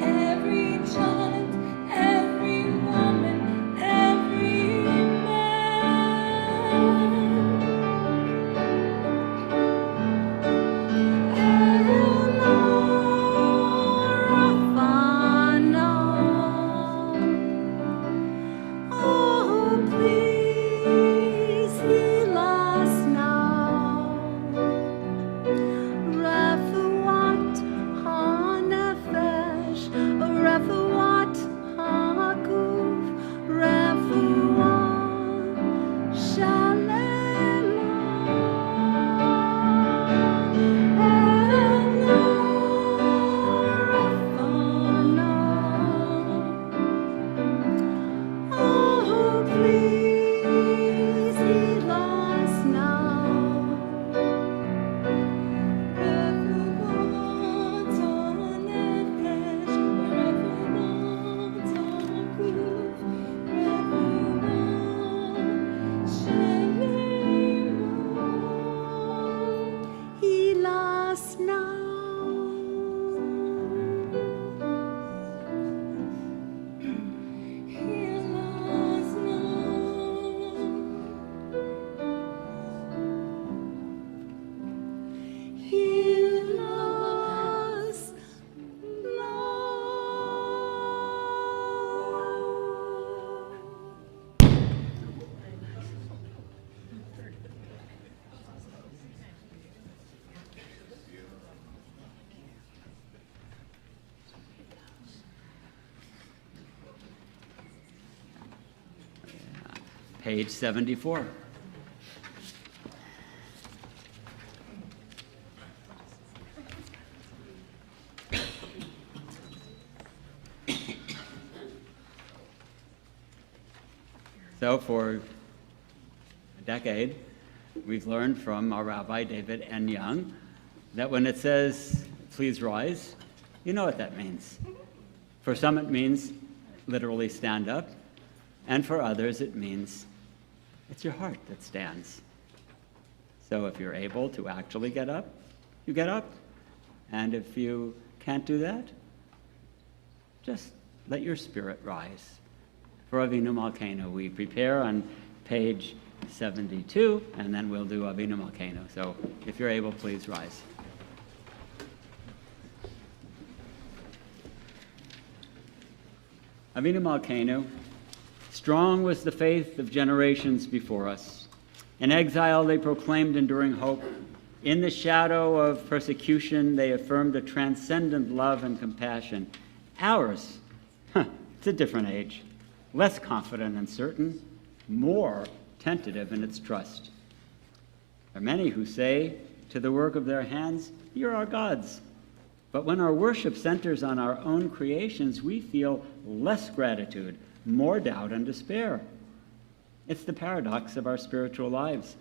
Every page 74. So for a decade, we've learned from our Rabbi David N. Young that when it says, please rise, you know what that means. For some it means literally stand up, and for others it means it's your heart that stands. So if you're able to actually get up, you get up. And if you can't do that, just let your spirit rise. For Avinu Malkeinu, we prepare on page 72, and then we'll do Avinu Malkeinu. So if you're able, please rise. Avinu Malkeinu, strong was the faith of generations before us. In exile, they proclaimed enduring hope. In the shadow of persecution, they affirmed a transcendent love and compassion. Ours, it's a different age. Less confident and certain, more tentative in its trust. There are many who say to the work of their hands, "You're our gods." But when our worship centers on our own creations, we feel less gratitude, more doubt and despair. It's the paradox of our spiritual lives.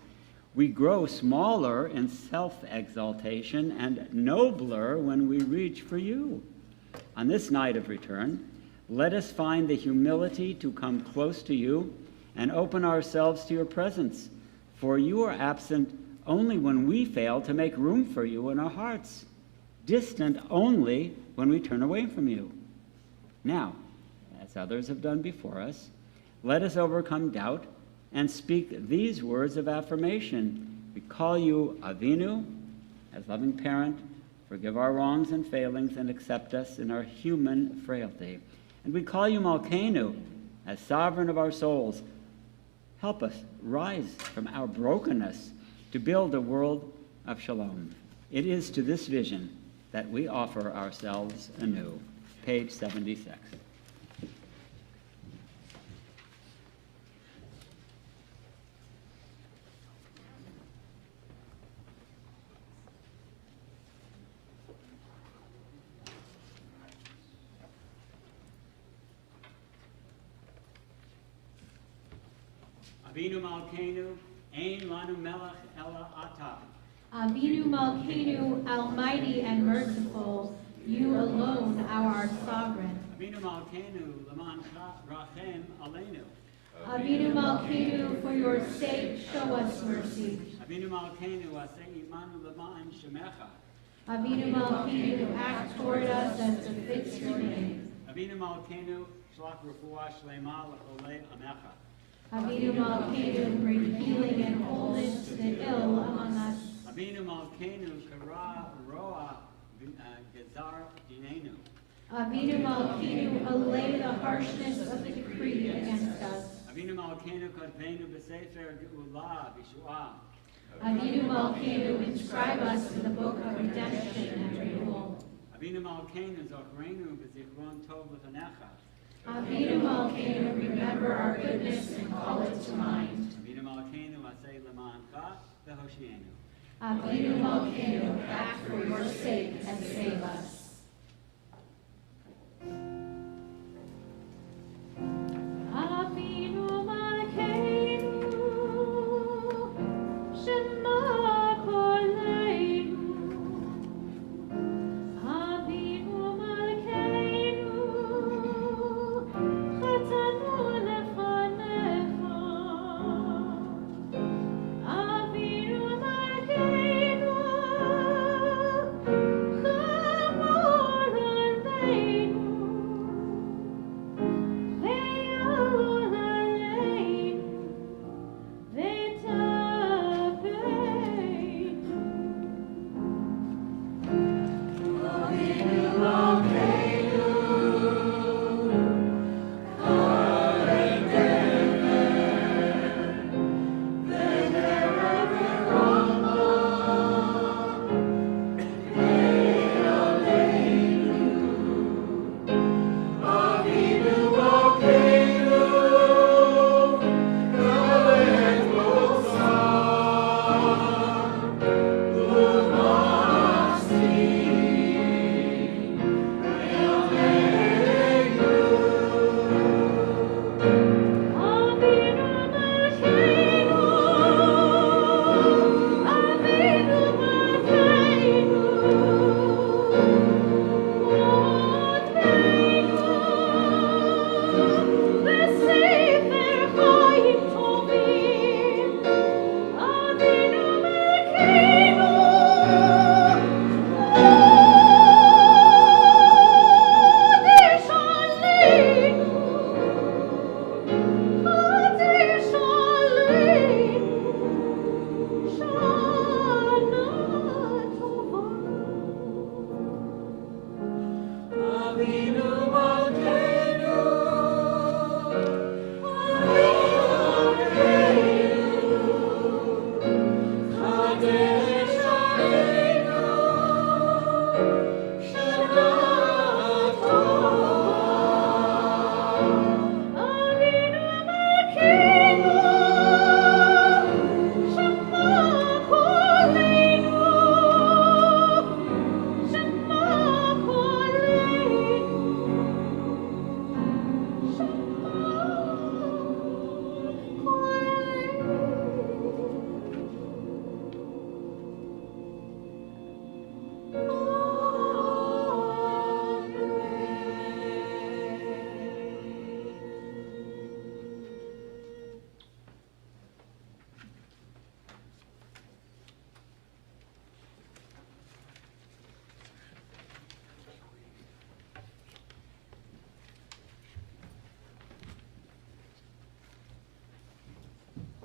We grow smaller in self-exaltation and nobler when we reach for you. On this night of return, let us find the humility to come close to you and open ourselves to your presence, for you are absent only when we fail to make room for you in our hearts, distant only when we turn away from you. Now, as others have done before us, let us overcome doubt and speak these words of affirmation. We call you Avinu, as loving parent, forgive our wrongs and failings and accept us in our human frailty. And we call you Malkeinu, as sovereign of our souls. Help us rise from our brokenness to build a world of shalom. It is to this vision that we offer ourselves anew. Page 76. Avinu Malkeinu, Ein Lanu Melech Ela Ata. Avinu Malkeinu, Almighty and merciful, you alone are our sovereign. Avinu Malkeinu, Laman Rachem Aleinu. Avinu Malkeinu, for your sake, show us mercy. Avinu Malkeinu, Aseh Imanu Laman Shemecha. Avinu Malkeinu, act toward us as befits your name. Avinu Malkeinu, Shlach Refuah Shlema L'Cholei Amecha. Avinu Malkeinu, bring healing and wholeness to the ill among us. Avinu Malkeinu, Kara Roa Gezar Dinenu. Avinu Malkeinu, allay the harshness of the decree against us. Avinu Malkeinu, Kodvenu B'Sefer Geula B'Shua. Avinu Malkeinu, inscribe us in the book of redemption and renewal. Avinu Malkeinu, Zochreinu B'Zichron Tov L'Chanecha. Avinu Malkeinu, remember our goodness and call it to mind. Avinu Malkeinu, Aseh Lemancha V'Hoshienu. Avinu Malkeinu, act for your sake and save us. Avinu Malkeinu, Shema Koleinu. Avinu Malkeinu, Chatanu lefanecha. Avinu Malkeinu, Chamo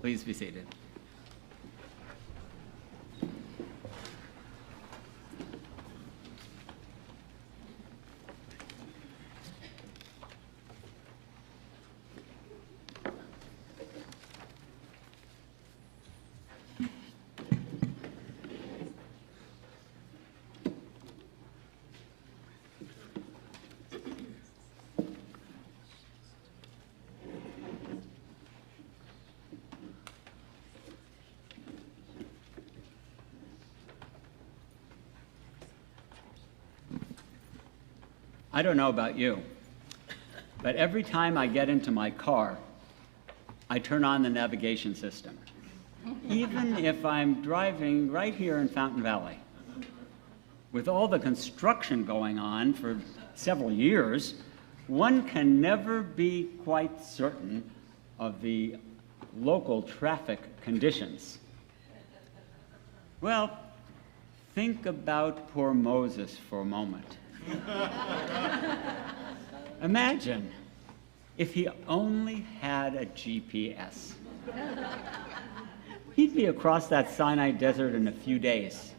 Please be seated. I don't know about you, but every time I get into my car, I turn on the navigation system, even if I'm driving right here in Fountain Valley. With all the construction going on for several years, one can never be quite certain of the local traffic conditions. Well, think about poor Moses for a moment. Imagine if he only had a GPS. He'd be across that Sinai desert in a few days,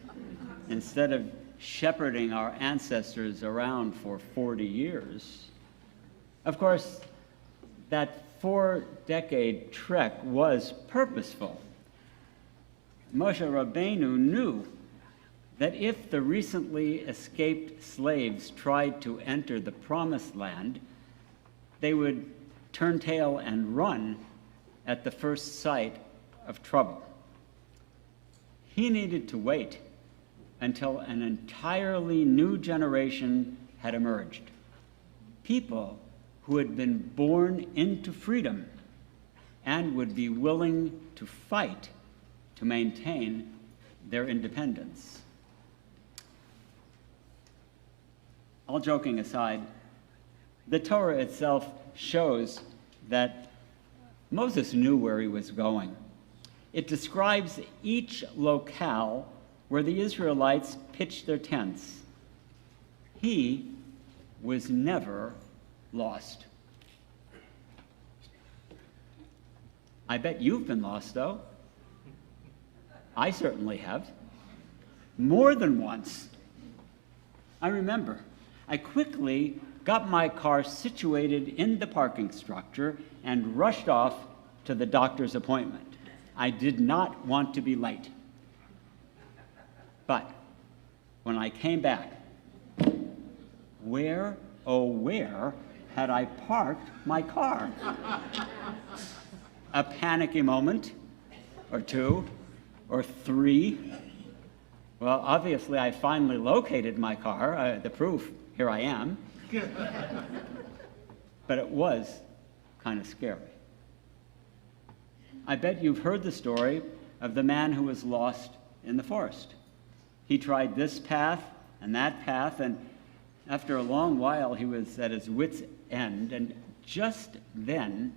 instead of shepherding our ancestors around for 40 years. Of course, that 4-decade trek was purposeful. Moshe Rabbeinu knew that if the recently escaped slaves tried to enter the Promised Land, they would turn tail and run at the first sight of trouble. He needed to wait until an entirely new generation had emerged. People who had been born into freedom and would be willing to fight to maintain their independence. All joking aside, the Torah itself shows that Moses knew where he was going. It describes each locale where the Israelites pitched their tents. He was never lost. I bet you've been lost, though. I certainly have. More than once. I remember, I quickly got my car situated in the parking structure and rushed off to the doctor's appointment. I did not want to be late. But when I came back, where, oh where, had I parked my car? A panicky moment, or two, or three. Well, obviously I finally located my car, the proof. Here I am. But it was kind of scary. I bet you've heard the story of the man who was lost in the forest. He tried this path and that path, and after a long while he was at his wit's end, and just then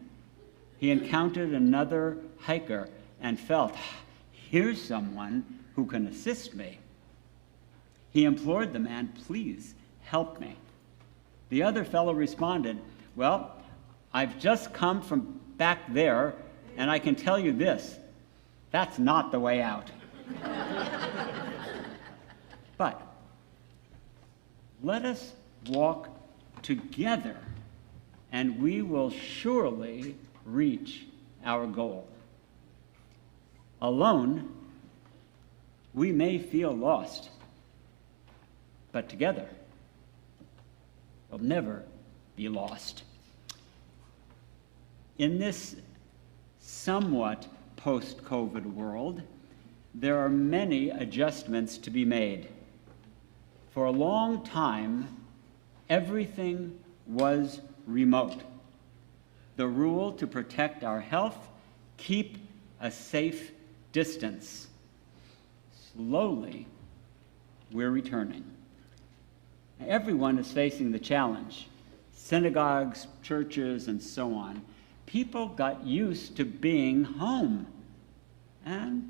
he encountered another hiker and felt, here's someone who can assist me. He implored the man, please, help me. The other fellow responded, well, I've just come from back there, and I can tell you this, that's not the way out. But let us walk together, and we will surely reach our goal. Alone, we may feel lost, but together, we'll never be lost. In this somewhat post-COVID world, there are many adjustments to be made. For a long time, everything was remote. The rule to protect our health, keep a safe distance. Slowly, we're returning. Everyone is facing the challenge. Synagogues, churches, and so on. People got used to being home, and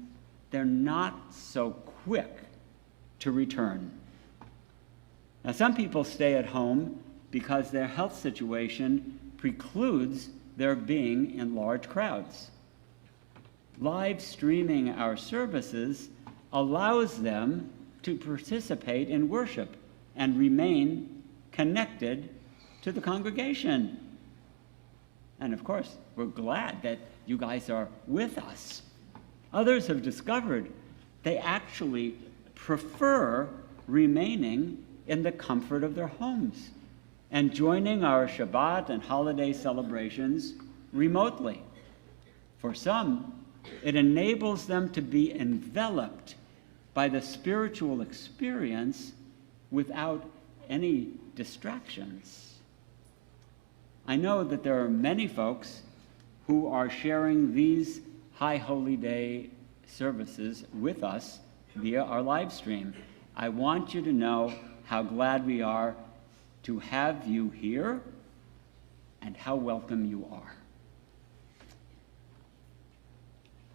they're not so quick to return. Now, some people stay at home because their health situation precludes their being in large crowds. live streaming our services allows them to participate in worship and remain connected to the congregation. And of course, we're glad that you guys are with us. Others have discovered they actually prefer remaining in the comfort of their homes and joining our Shabbat and holiday celebrations remotely. For some, it enables them to be enveloped by the spiritual experience without any distractions. I know that there are many folks who are sharing these High Holy Day services with us via our live stream. I want you to know how glad we are to have you here and how welcome you are.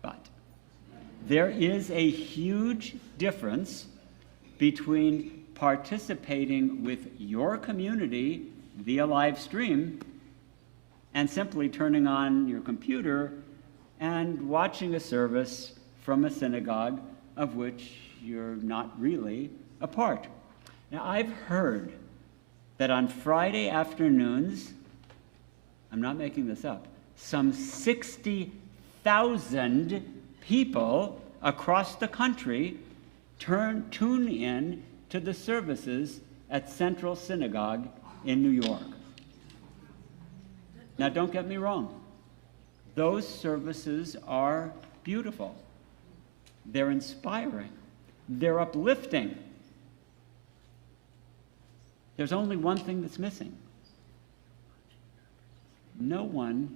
But there is a huge difference between participating with your community via live stream and simply turning on your computer and watching a service from a synagogue of which you're not really a part. Now, I've heard that on Friday afternoons, I'm not making this up, some 60,000 people across the country tune in to the services at Central Synagogue in New York. Now, don't get me wrong. Those services are beautiful. They're inspiring. They're uplifting. There's only one thing that's missing. No one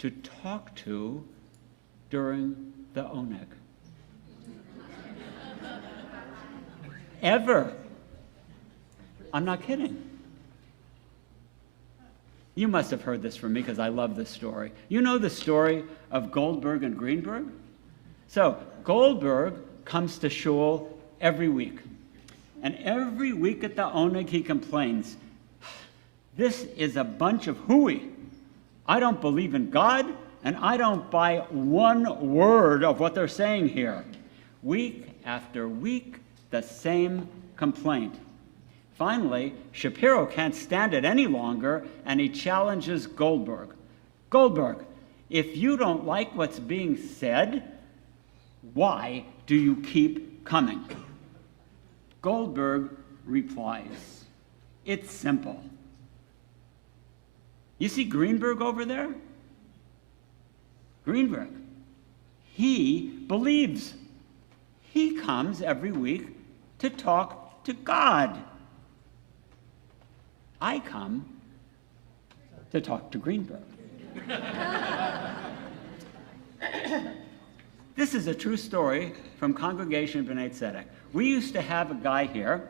to talk to during the oneg. Ever. I'm not kidding. You must have heard this from me because I love this story. You know the story of Goldberg and Greenberg? So Goldberg comes to shul every week. And every week at the oneg he complains, this is a bunch of hooey. I don't believe in God, and I don't buy one word of what they're saying here. Week after week, the same complaint. Finally, Shapiro can't stand it any longer, and he challenges Goldberg. Goldberg, if you don't like what's being said, why do you keep coming? Goldberg replies, it's simple. You see Greenberg over there? Greenberg, he believes. He comes every week to talk to God. I come to talk to Greenberg. This is a true story from Congregation Bnai Tzedek. We used to have a guy here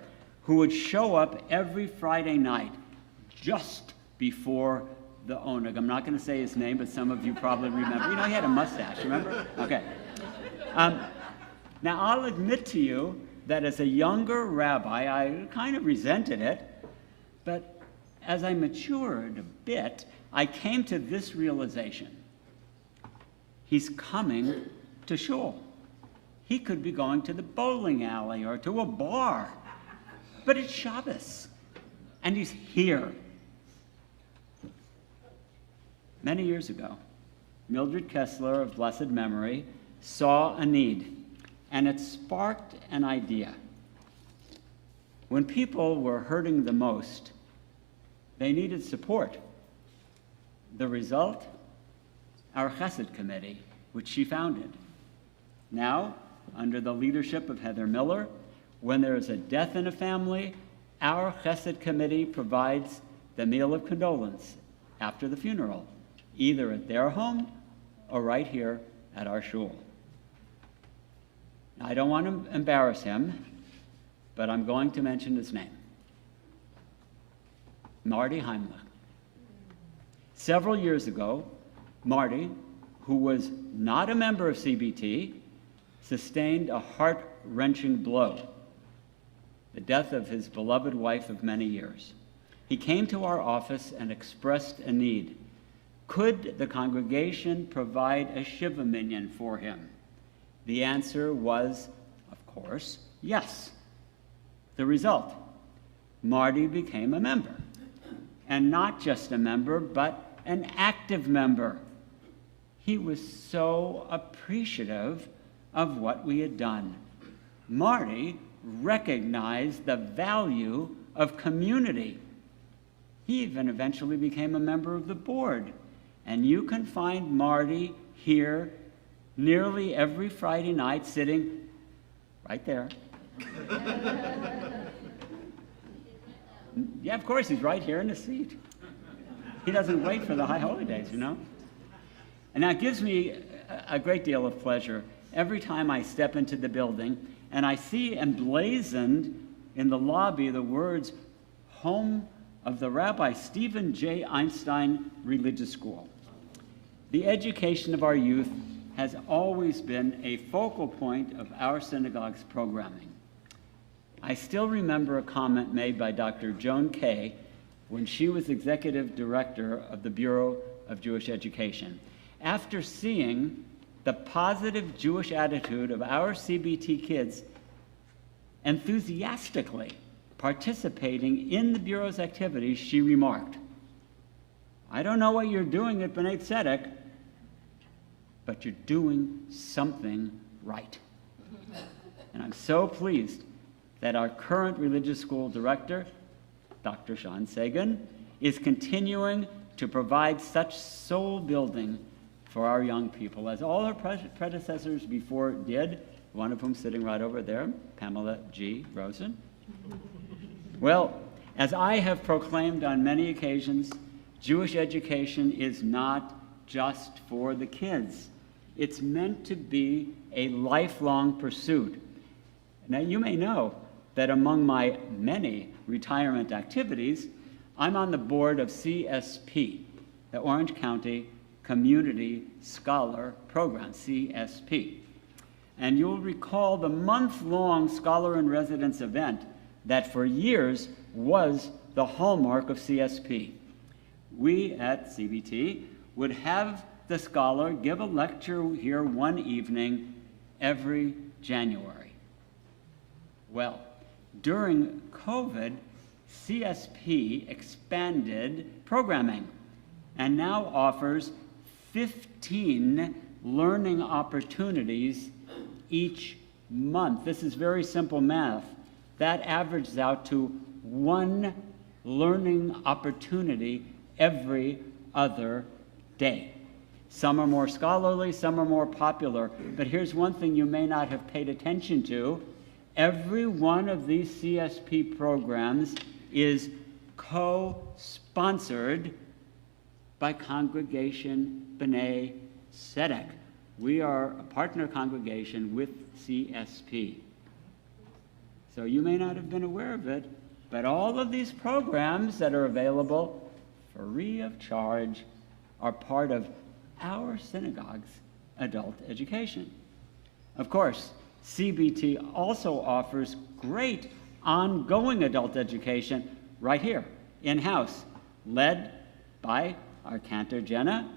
who would show up every Friday night just before the oneg. I'm not going to say his name, but some of you probably remember. You know, he had a mustache, remember? Okay. Now, I'll admit to you that as a younger rabbi, I kind of resented it, but as I matured a bit, I came to this realization. He's coming to shul. He could be going to the bowling alley or to a bar, but it's Shabbos, and he's here. Many years ago, Mildred Kessler of blessed memory saw a need, and it sparked an idea. When people were hurting the most, they needed support. The result? Our Chesed Committee, which she founded. Now, under the leadership of Heather Miller, when there is a death in a family, our Chesed Committee provides the meal of condolence after the funeral, either at their home or right here at our shul. Now, I don't want to embarrass him, but I'm going to mention his name. Marty Heimlich. Several years ago, Marty, who was not a member of CBT, sustained a heart-wrenching blow, the death of his beloved wife of many years. He came to our office and expressed a need. Could the congregation provide a Shiva minyan for him? The answer was, of course, yes. The result, Marty became a member. And not just a member, but an active member. He was so appreciative of what we had done. Marty recognized the value of community. He even eventually became a member of the board. And you can find Marty here nearly every Friday night sitting right there. Yeah, of course, he's right here in the seat. He doesn't wait for the high holy days, you know? And that gives me a great deal of pleasure every time I step into the building and I see emblazoned in the lobby the words, Home of the Rabbi Stephen J. Einstein Religious School. The education of our youth has always been a focal point of our synagogue's programming. I still remember a comment made by Dr. Joan Kay when she was executive director of the Bureau of Jewish Education. After seeing the positive Jewish attitude of our CBT kids enthusiastically participating in the Bureau's activities, she remarked, I don't know what you're doing at Bnai Tzedek, but you're doing something right. And I'm so pleased that our current religious school director, Dr. Sean Sagan, is continuing to provide such soul building for our young people, as all our predecessors before did, one of whom sitting right over there, Pamela G. Rosen. Well, as I have proclaimed on many occasions, Jewish education is not just for the kids. It's meant to be a lifelong pursuit. Now, you may know that among my many retirement activities, I'm on the board of CSP, the Orange County Community Scholar Program, CSP. And you'll recall the month-long Scholar in Residence event that for years was the hallmark of CSP. We at CBT would have the scholar give a lecture here one evening every January. Well, during COVID, CSP expanded programming and now offers 15 learning opportunities each month. This is very simple math. That averages out to 1 learning opportunity every other day. Some are more scholarly, some are more popular, but here's one thing you may not have paid attention to. Every one of these CSP programs is co-sponsored by Congregation Bnai Tzedek. We are a partner congregation with CSP. So you may not have been aware of it, but all of these programs that are available free of charge are part of our synagogue's adult education. Of course, CBT also offers great ongoing adult education right here, in-house, led by our cantor Jenna,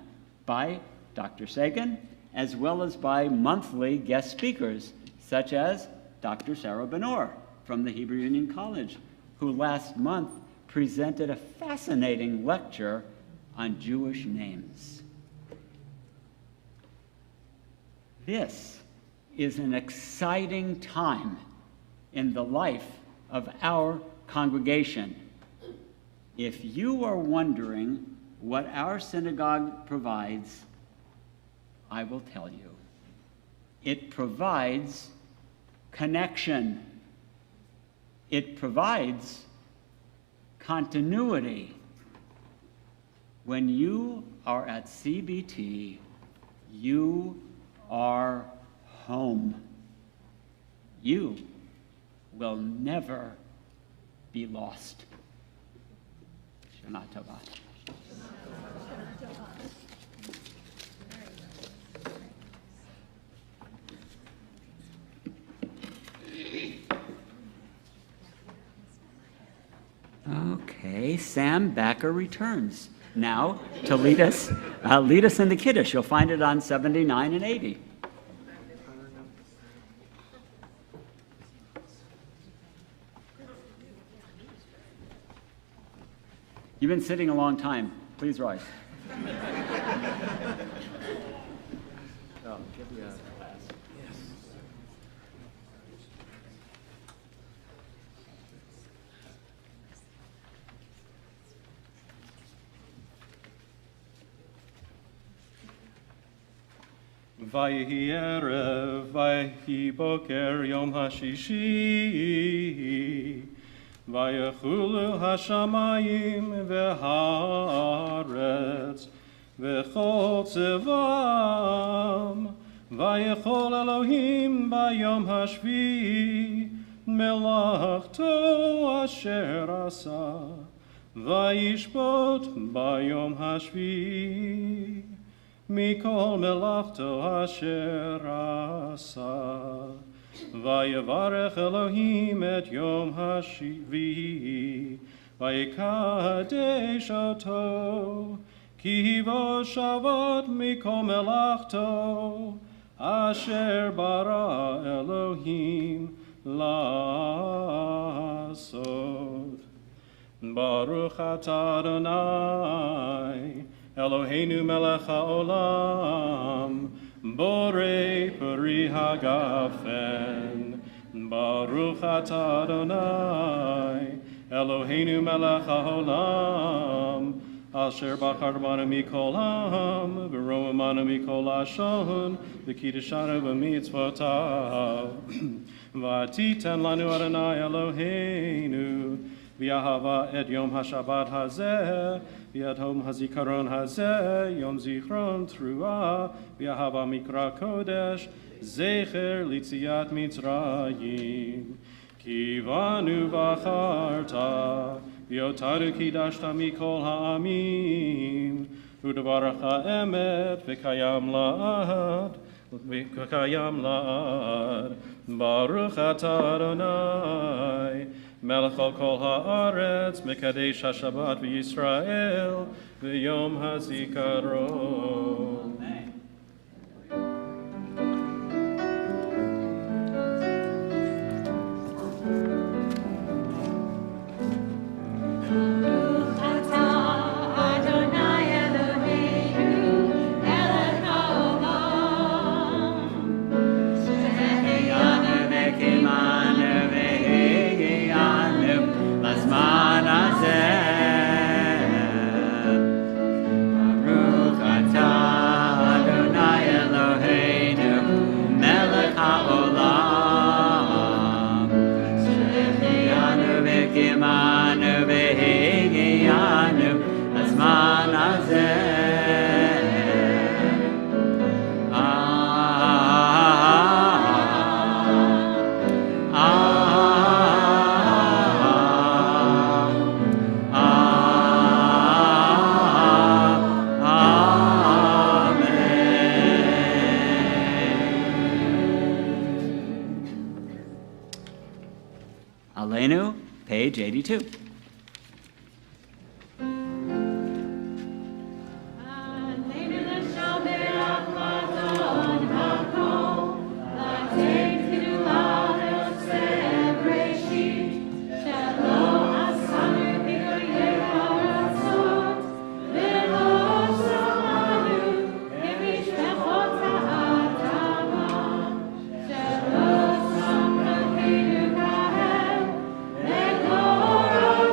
by Dr. Sagan, as well as by monthly guest speakers, such as Dr. Sarah Benor from the Hebrew Union College, who last month presented a fascinating lecture on Jewish names. This is an exciting time in the life of our congregation. If you are wondering what our synagogue provides, I will tell you. It provides connection. It provides continuity. When you are at CBT, you are home. You will never be lost. Shana Tova. Okay, Sam Backer returns now to lead us in the Kiddush. You'll find it on 79 and 80. You've been sitting a long time. Please rise. Vayehi erev, vayehi boker yom hashishi, vayechulu hashamayim v'haaretz, v'chol tzevam, vayechol Elohim bayom hashvi, melachto asher asa, vayishbot bayom hashvi. Mikol melachto asher asa, vayevarech Elohim et yom hashivi, vayikadesh oto, ki hivo shavat mikol melachto, asher bara Elohim lasot. Baruch atah Adonai, Eloheinu melech haolam, borei peri hagafen. Baruch atah Adonai, Eloheinu melech haolam, asher bachar banu mikol am, v'roem anu mikol hashon, v'kiddeshanu b'mitzvotav. V'atiten lanu Adonai Eloheinu, v'yahava et yom hashabat hazeh, v'yad hom hazikaron hazeh, yom zichron trua, v'yahava mikra kodesh, zecher litziat mitzrayim. Ki vanu v'acharta, v'yotaru kiddashta mikol ha'amim, u'devarach ha'emet, v'kayam la'ad, Baruch atah Adonai, Melech al kol haaretz, Mekadesh HaShabbat v'Yisrael, v'yom hazikaron. Aleinu, page 82. Glory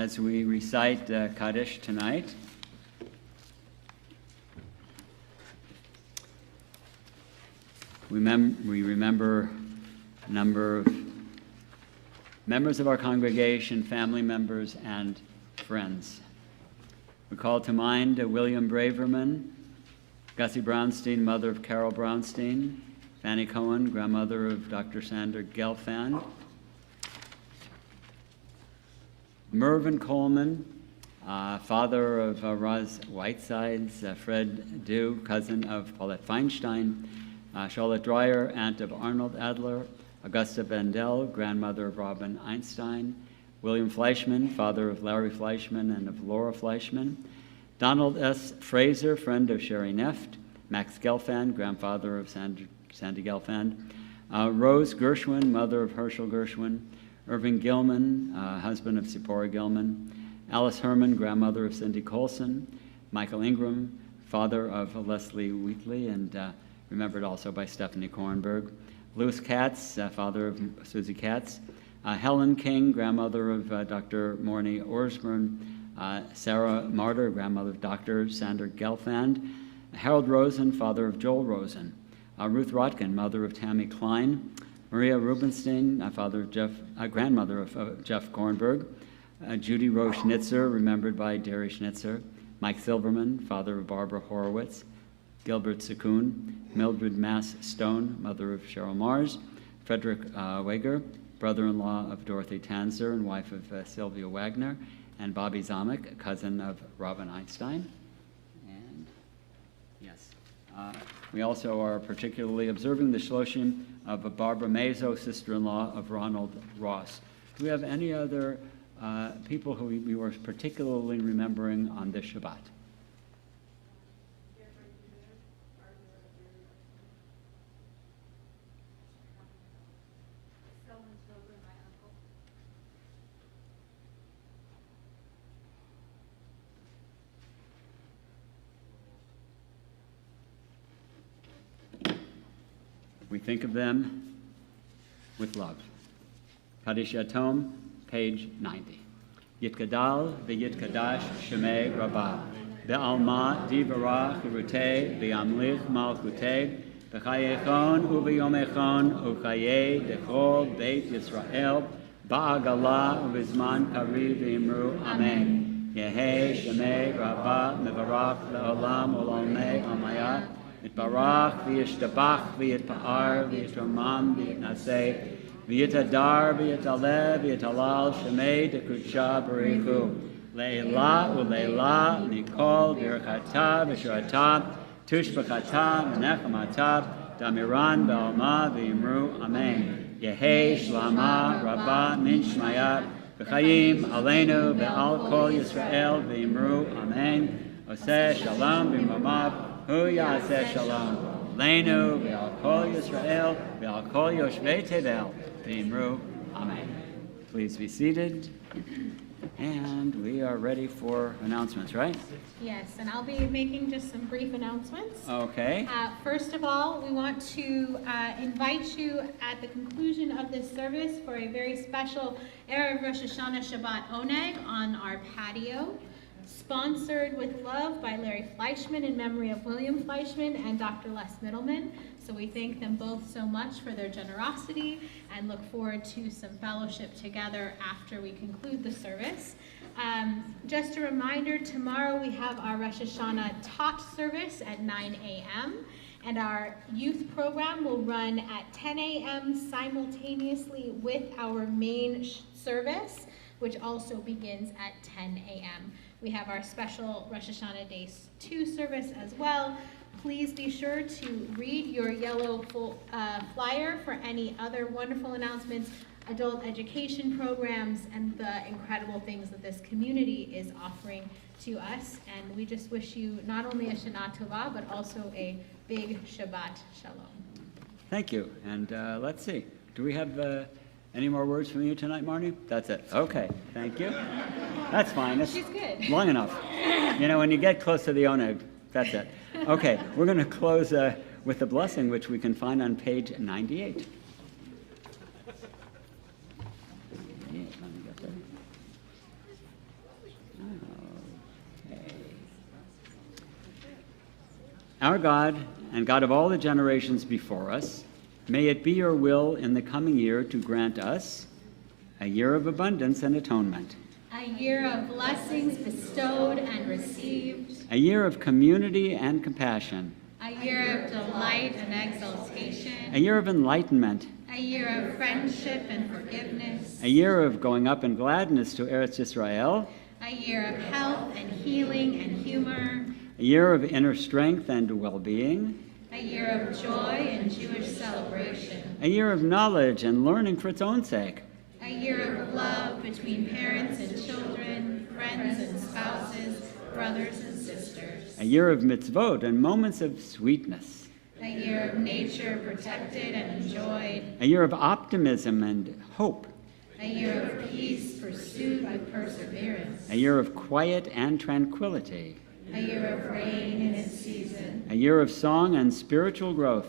as we recite Kaddish tonight. We remember a number of members of our congregation, family members, and friends. We call to mind William Braverman, Gussie Brownstein, mother of Carol Brownstein, Fanny Cohen, grandmother of Dr. Sander Gelfand, Mervyn Coleman, father of Roz Whitesides, Fred Dew, cousin of Paulette Feinstein, Charlotte Dreyer, aunt of Arnold Adler, Augusta Bendel, grandmother of Robin Einstein, William Fleischman, father of Larry Fleischman and of Laura Fleischman, Donald S. Fraser, friend of Sherry Neft, Max Gelfand, grandfather of Sandy Gelfand, Rose Gershwin, mother of Herschel Gershwin, Irving Gilman, husband of Zipporah Gilman, Alice Herman, grandmother of Cindy Colson, Michael Ingram, father of Leslie Wheatley, and remembered also by Stephanie Kornberg, Louis Katz, father of Susie Katz, Helen King, grandmother of Dr. Morney Orsburn, Sarah Martyr, grandmother of Dr. Sander Gelfand, Harold Rosen, father of Joel Rosen, Ruth Rotkin, mother of Tammy Klein, Maria Rubenstein, grandmother of Jeff Kornberg, Judy Rowe Schnitzer, remembered by Derry Schnitzer, Mike Silverman, father of Barbara Horowitz, Gilbert Sakun, Mildred Mass Stone, mother of Cheryl Mars, Frederick Wager, brother-in-law of Dorothy Tanzer and wife of Sylvia Wagner, and Bobby Zamek, cousin of Robin Einstein. And yes, we also are particularly observing the Shloshim of Barbara Mazo, sister-in-law of Ronald Ross. Do we have any other people who we were particularly remembering on this Shabbat? We think of them with love. Kaddish Yatom, page 90. Yitkadal v'yitkadash shemei rabbah. Be'alma divarach urutei v'yamlich malchutei v'chayechon uv'yomechon u'chayei dechol beit Yisrael ba'agala uv'zman kariv v'imru amen. Yehei shemei rabbah mevarach le'olam u'lalmei amayat Yitbarach v'yishtabach v'yitpa'ar v'yitromam v'yitnaseh v'yitadar v'yitaleh v'yitalal shemei dekudsha b'richu le'ila u'le'ila nikol v'yirchata v'shirata tushbachata v'nechamata damiran v'alma v'yimru amen. Yehei shlama rabbah min shmayat v'chayim aleinu v'al kol Yisrael v'yimru amen. Oseh shalom v'mamav Hu Yaseh Shalom, Leinu, Ve'al Kol Yisrael, Ve'al Kol Yoshvei Tevel, V'imru, Amen. Please be seated. And we are ready for announcements, right? Yes, and I'll be making just some brief announcements. Okay. First of all, we want to invite you at the conclusion of this service for a very special Erev Rosh Hashanah Shabbat Oneg on our patio. Sponsored with love by Larry Fleischman in memory of William Fleischman and Dr. Les Middleman. So we thank them both so much for their generosity and look forward to some fellowship together after we conclude the service. Just a reminder, tomorrow we have our Rosh Hashanah Tot service at 9 a.m. and our youth program will run at 10 a.m. simultaneously with our main service, which also begins at 10 a.m. We have our special Rosh Hashanah Day 2 service as well. Please be sure to read your yellow flyer for any other wonderful announcements, adult education programs, and the incredible things that this community is offering to us. And we just wish you not only a Shana Tova, but also a big Shabbat Shalom. Thank you. And let's see. Do we have any more words from you tonight, Marnie? That's it. Okay. Thank you. That's fine. That's She's good. Long enough. You know, when you get close to the oneg, that's it. Okay. We're going to close with the blessing, which we can find on page 98. Our God and God of all the generations before us, may it be your will in the coming year to grant us a year of abundance and atonement, a year of blessings bestowed and received, a year of community and compassion, a year of delight and exaltation, a year of enlightenment, a year of friendship and forgiveness, a year of going up in gladness to Eretz Yisrael, a year of health and healing and humor, a year of inner strength and well-being, a year of joy and Jewish celebration, a year of knowledge and learning for its own sake, a year of love between parents and children, friends and spouses, brothers and sisters, a year of mitzvot and moments of sweetness, a year of nature protected and enjoyed, a year of optimism and hope, a year of peace pursued with perseverance, a year of quiet and tranquility, a year of rain in its season, a year of song and spiritual growth,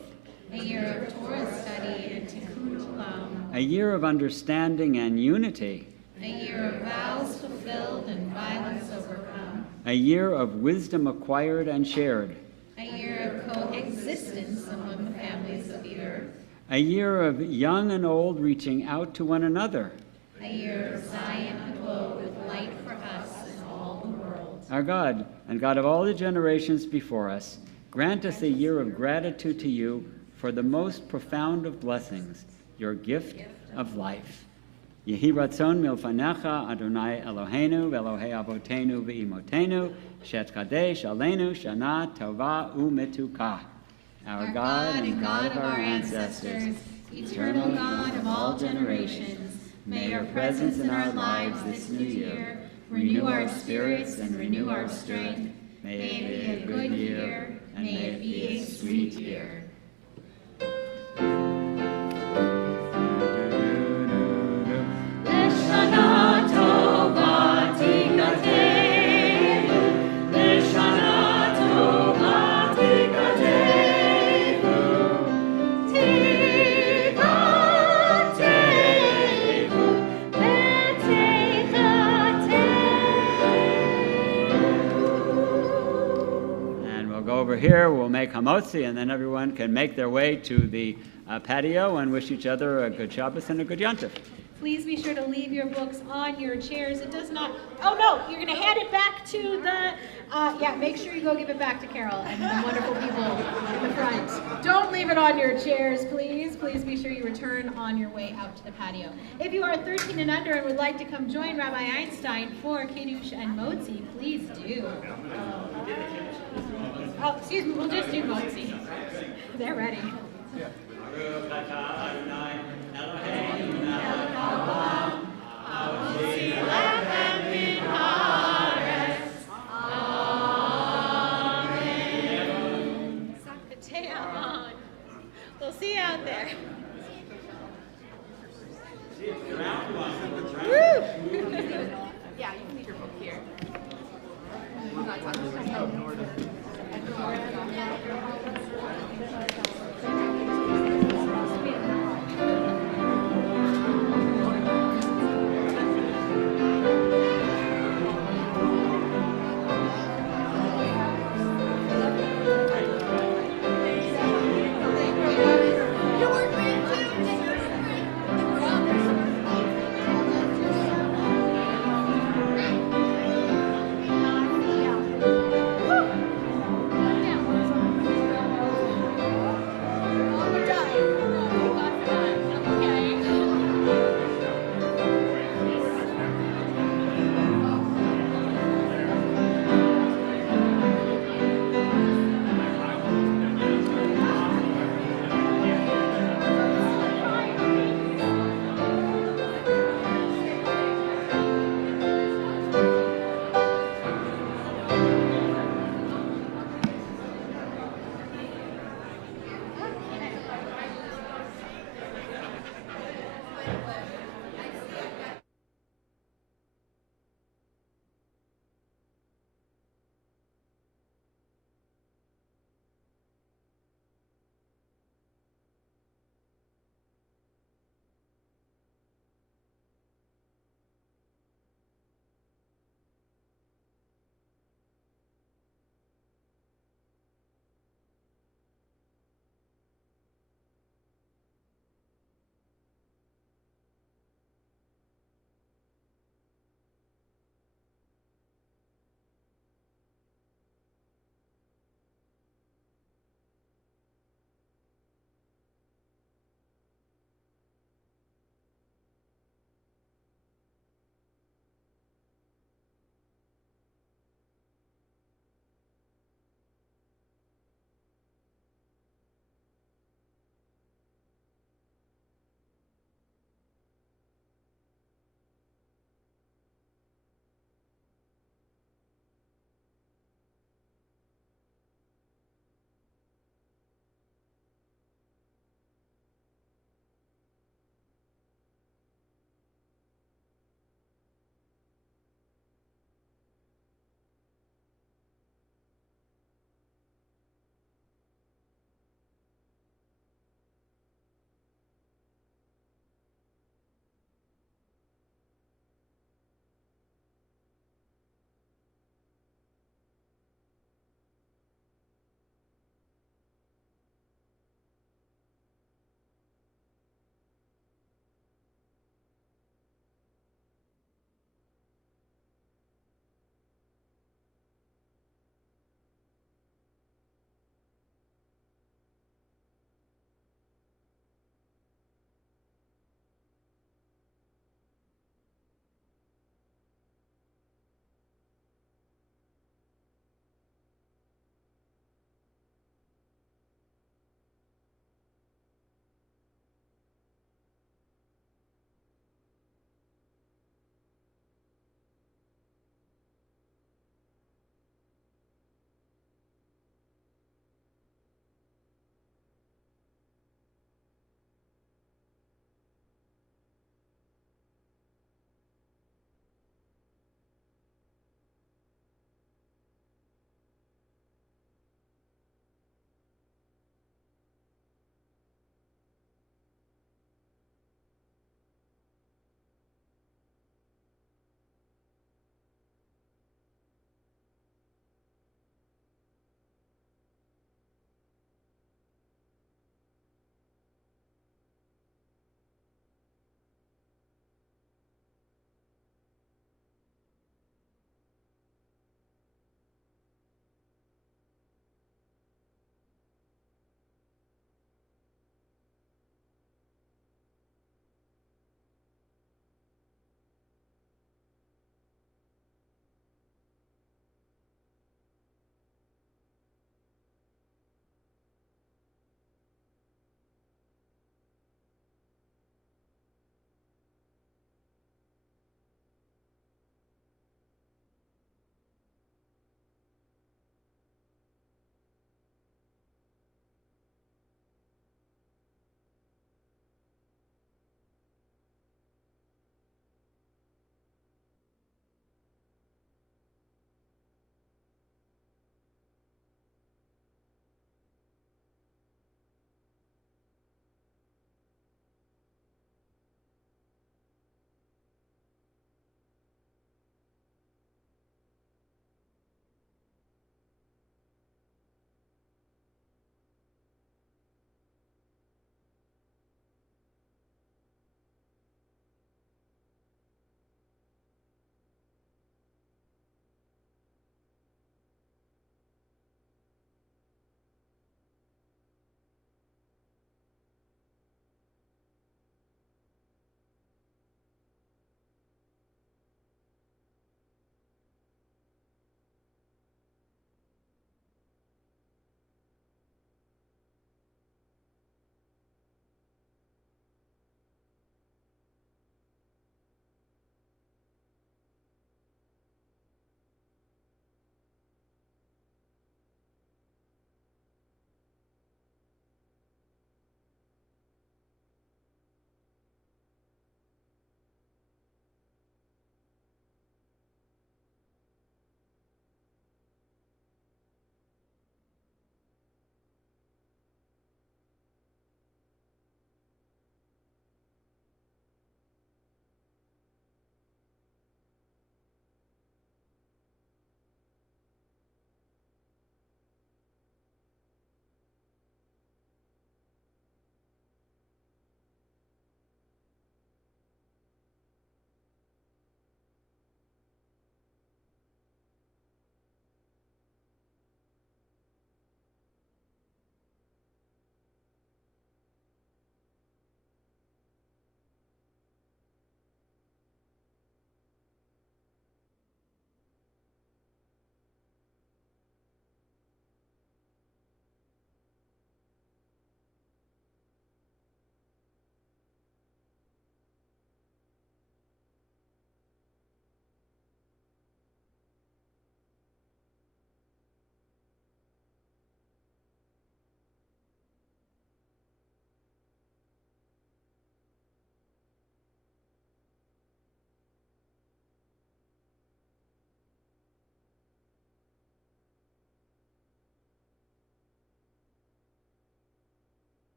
a year of Torah study and tikkun olam, a year of understanding and unity, a year of vows fulfilled and violence overcome, a year of wisdom acquired and shared, a year of coexistence among the families of the earth, a year of young and old reaching out to one another. a year of Zion aglow with light for us and all the world. Our God and God of all the generations before us, grant us a year of gratitude to you for the most profound of blessings, your gift of life. Yehi ratzon milfanecha Adonai Eloheinu v'Elohei Avotenu v'Imotenu shet kadesh aleinu shana tova u'metuka. Our God and God of our ancestors, eternal God of all generations, may your presence in our lives this new year renew our spirits and renew our strength. May it be a good year, and may it be a sweet year. Over here, we'll make hamotzi, and then everyone can make their way to the patio and wish each other a good Shabbos and a good Yontif. Please be sure to leave your books on your chairs. It does not, oh no, you're going to hand it back to the, yeah, make sure you go give it back to Carol and the wonderful people in the front. Don't leave it on your chairs, please. Please be sure you return on your way out to the patio. If you are 13 and under and would like to come join Rabbi Einstein for Kiddush and Motzi, please do. Oh, excuse me, we'll just do Motzi. They're ready. We'll see you out there. Woo! Yeah, you can leave your book here. I'm not talking about